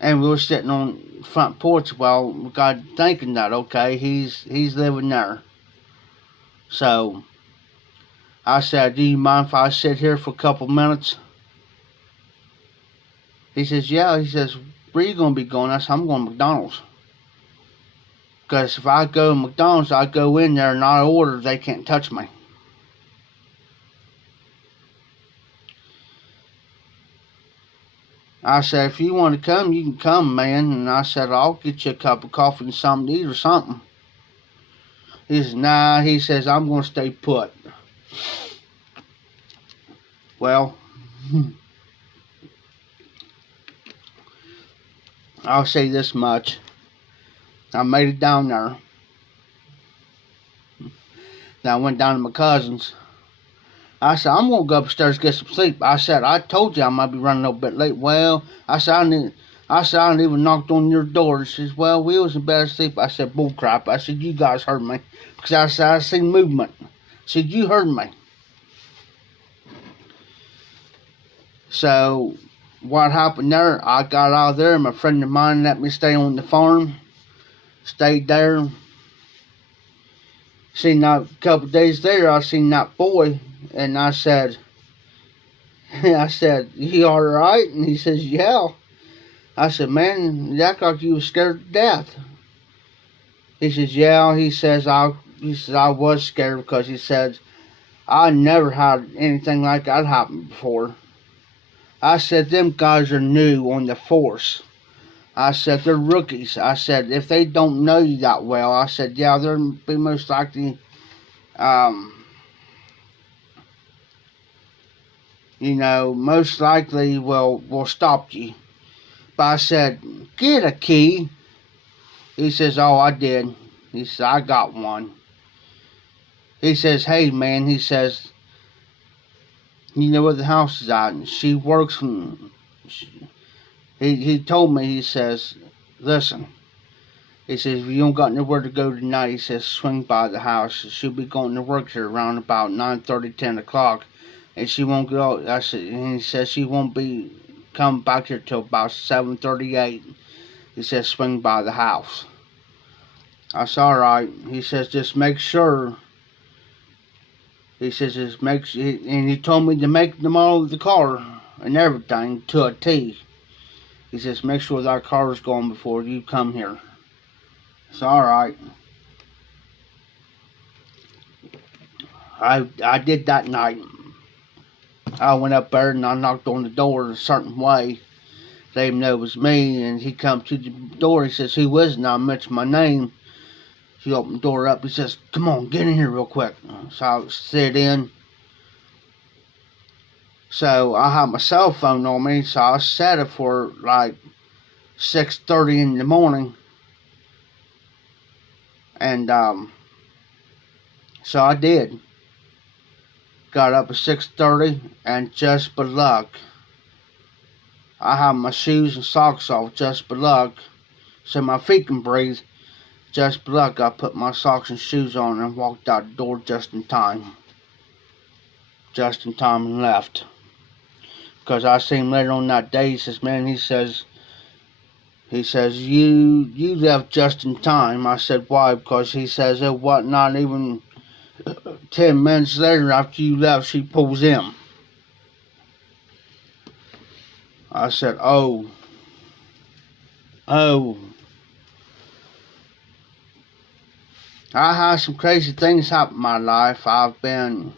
And we were sitting on the front porch. Well, we got thinking that, okay, he's living there. So I said, do you mind if I sit here for a couple minutes? He says, yeah. He says, where you going to be going? I said, I'm going to McDonald's. Because if I go to McDonald's, I go in there and I order, they can't touch me. I said, if you want to come, you can come, man. And I said, I'll get you a cup of coffee and something to eat or something. He says, nah. He says, I'm going to stay put. Well, I'll say this much. I made it down there. Then I went down to my cousin's. I said, I'm going to go upstairs and get some sleep. I said, I told you I might be running a little bit late. Well, I said, I didn't even knocked on your door. She says, well, we was in bed asleep. I said, bull crap. I said, you guys heard me. Because I said, I seen movement. I said, you heard me. So, what happened there, I got out of there. My friend of mine let me stay on the farm. Stayed there. Seen that a couple of days later, I seen that boy. And I said, you alright? And he says, yeah. I said, man, you act like you was scared to death. He says, yeah. He says, I was scared because he said, I never had anything like that happen before. I said, them guys are new on the force. I said, they're rookies. I said, if they don't know you that well, I said, yeah, they'll be most likely, most likely will stop you. But I said, get a key. He says, oh, I did. He says, I got one. He says, hey, man, he says, you know where the house is at? And she works from, he told me, he says, listen. He says, if you don't got nowhere to go tonight, he says, swing by the house. She'll be going to work here around about 9:30, 10 o'clock. And she won't go. I said, and he says she won't be coming back here till about 7:38. He says, swing by the house. I said, all right. He says, just make sure. He says, just make sure. And he told me to make the model of the car and everything to a T. He says, make sure that car is going before you come here. It's all right. I did that night. I went up there and I knocked on the door a certain way. Let him know it was me, and he come to the door. He says, who was it? And I mentioned my name. He opened the door up. He says, come on, get in here real quick. So I sit in. So I had my cell phone on me, so I set it for like 6:30 in the morning. And so I did. Got up at 6:30, and just by luck, I had my shoes and socks off just by luck, so my feet can breathe. Just by luck, I put my socks and shoes on and walked out the door just in time. Just in time and left. Because I seen him later on that day, he says, man, he says, you left just in time. I said, why? Because he says, it wasn't not even 10 minutes later after you left, she pulls in. I said, oh. I had some crazy things happen in my life. I've been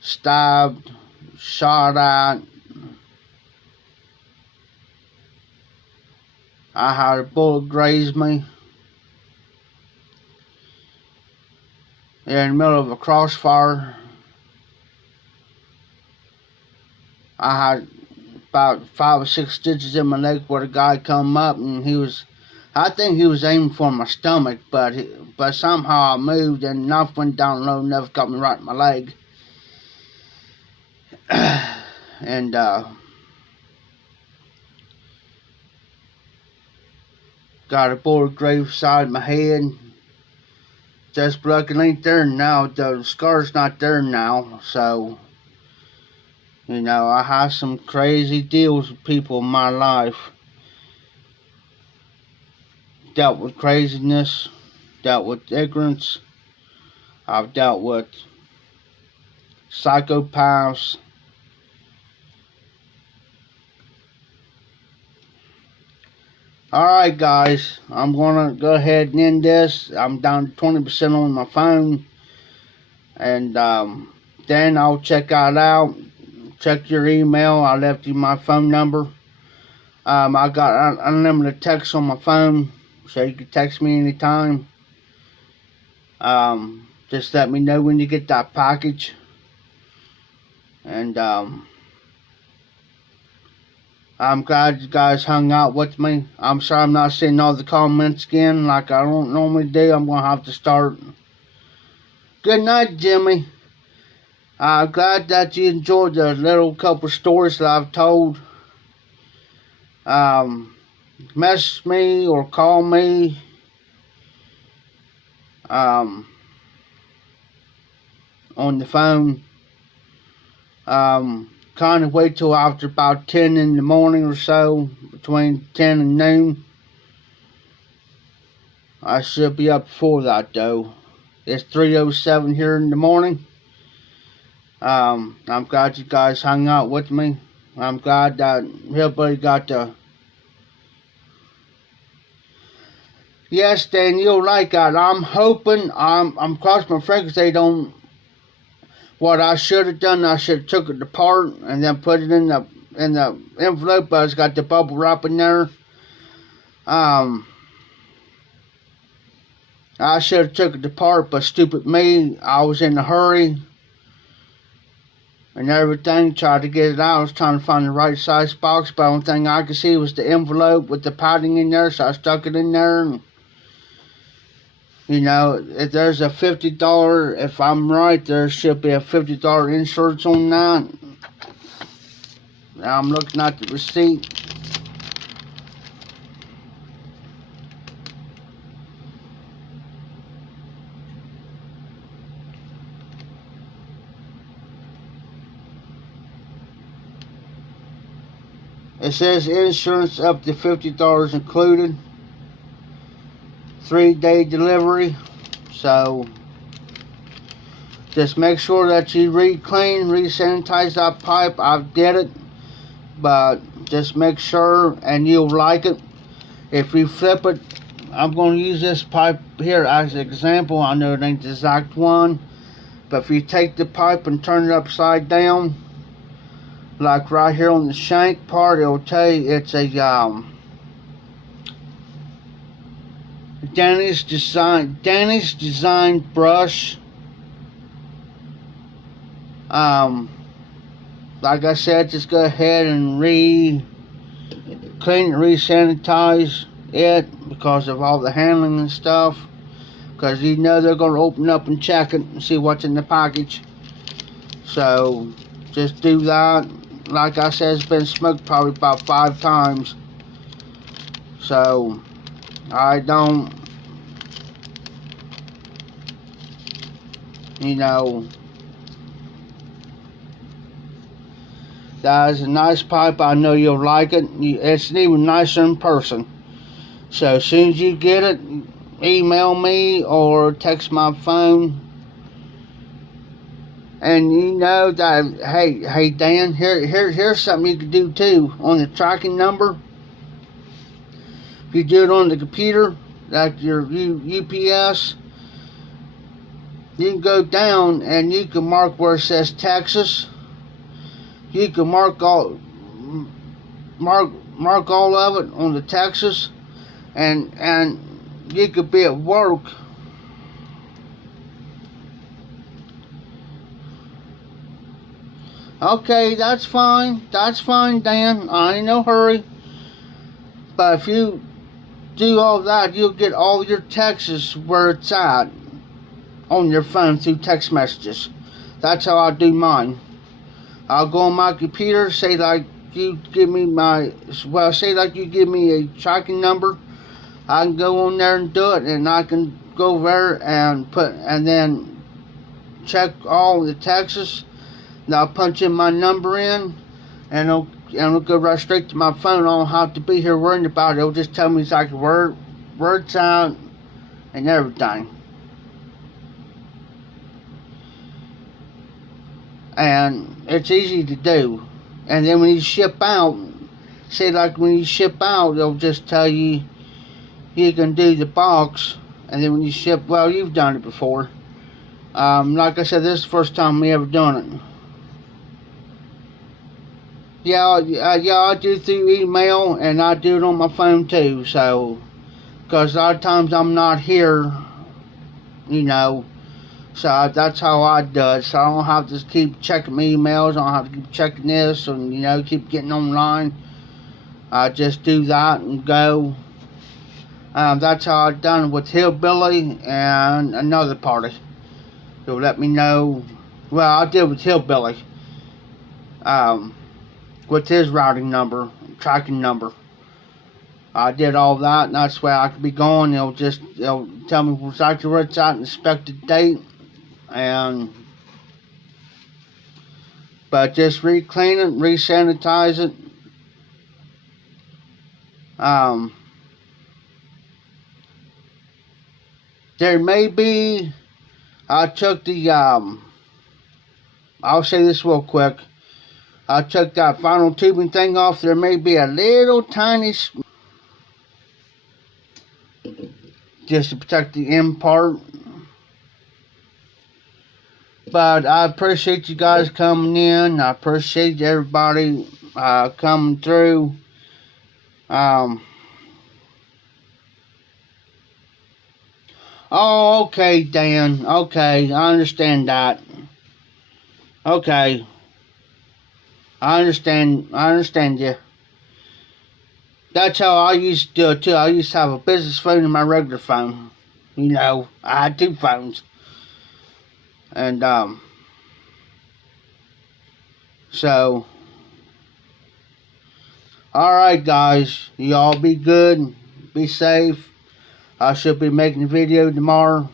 stabbed, shot at. I had a bullet graze me in the middle of a crossfire. I had about 5 or 6 stitches in my leg where the guy come up and he was I think he was aiming for my stomach, but somehow I moved and enough went down low enough, got me right in my leg. And got a bullet grave beside my head. Just luckily ain't there now. The scar's not there now, so you know, I have some crazy deals with people in my life. Dealt with craziness, dealt with ignorance. I've dealt with psychopaths. Alright guys, I'm gonna go ahead and end this. I'm down to 20% on my phone. And then I'll check that out. Check your email. I left you my phone number. I got unlimited text on my phone, so you can text me anytime. Just let me know when you get that package. And I'm glad you guys hung out with me. I'm sorry I'm not seeing all the comments again like I don't normally do. I'm going to have to start. Good night, Jimmy. I'm glad that you enjoyed the little couple stories that I've told. Message me or call me. On the phone. Kind of wait till after about 10 in the morning or so, between 10 and noon. I should be up before that though. It's 3:07 here in the morning. I'm glad you guys hung out with me. I'm glad that everybody got to. Yes, Dan, you'll like that. I'm hoping. I'm crossing my fingers they don't. What I should have done, I should have took it apart and then put it in the envelope, but it's got the bubble wrap in there. I should have took it apart, but stupid me, I was in a hurry and everything, tried to get it out. I was trying to find the right size box, but the only thing I could see was the envelope with the padding in there, so I stuck it in there. And, you know, if there's a $50, if I'm right, there should be a $50 insurance on that. Now I'm looking at the receipt. It says insurance up to $50 included. 3-day delivery. So just make sure that you re-clean, re-sanitize that pipe. I did it, but just make sure, and you'll like it. If you flip it, I'm going to use this pipe here as an example. I know it ain't the exact one, but if you take the pipe and turn it upside down, like right here on the shank part, it'll tell you it's a Danny's design brush. Like I said, just go ahead and clean it, re-sanitize it because of all the handling and stuff. Because you know they're going to open up and check it and see what's in the package. So just do that. Like I said, it's been smoked probably about 5 times. So I don't, you know, that is a nice pipe. I know you'll like it. It's even nicer in person. So as soon as you get it, email me or text my phone. And you know that, hey Dan, here's something you can do too on the tracking number. If you do it on the computer, like your UPS, you can go down and you can mark where it says Texas. You can mark all of it on the Texas, and you could be at work. Okay, that's fine, Dan. I ain't no hurry. But if you do all that, you'll get all your texts where it's at on your phone through text messages. That's how I do mine. I'll go on my computer, say like you give me a tracking number. I can go on there and do it, and I can go there and then check all the texts. And I'll punch in my number in, and it'll go right straight to my phone. I don't have to be here worrying about it. It'll just tell me exactly where it's at and everything. And it's easy to do. And then when you ship out, it'll just tell you you can do the box. And then when you ship, well, you've done it before. Like I said, this is the first time we ever done it. Yeah, I do through email, and I do it on my phone too. So, because a lot of times I'm not here, you know. So that's how I do it. So I don't have to keep checking my emails. I don't have to keep checking this, and keep getting online. I just do that and go. That's how I've done it with Hillbilly and another party. They'll let me know. Well, I did with Hillbilly. With his routing number, tracking number. I did all that, and that's where I could be going. It'll tell me exactly where it's at, inspected date, but just re-clean it, re-sanitize it. There may be, I took the, I'll say this real quick. I took that final tubing thing off. There may be a little tiny, just to protect the end part. But I appreciate you guys coming in. I appreciate everybody coming through. Oh, okay, Dan. Okay, I understand that. Okay. I understand you. That's how I used to do it too. I used to have a business phone and my regular phone. I had two phones. And, so, alright guys, y'all be good, be safe. I should be making a video tomorrow.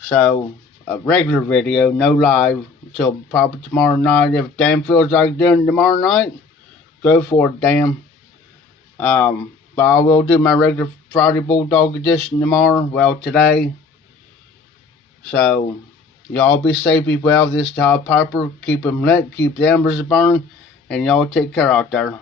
So, a regular video, no live, until probably tomorrow night. If Dan feels like doing it tomorrow night, go for it, Dan. But I will do my regular Friday Bulldog edition tomorrow, well, today. So, y'all be safe, be well. This is Todd Piper. Keep them lit, keep the embers burning, and y'all take care out there.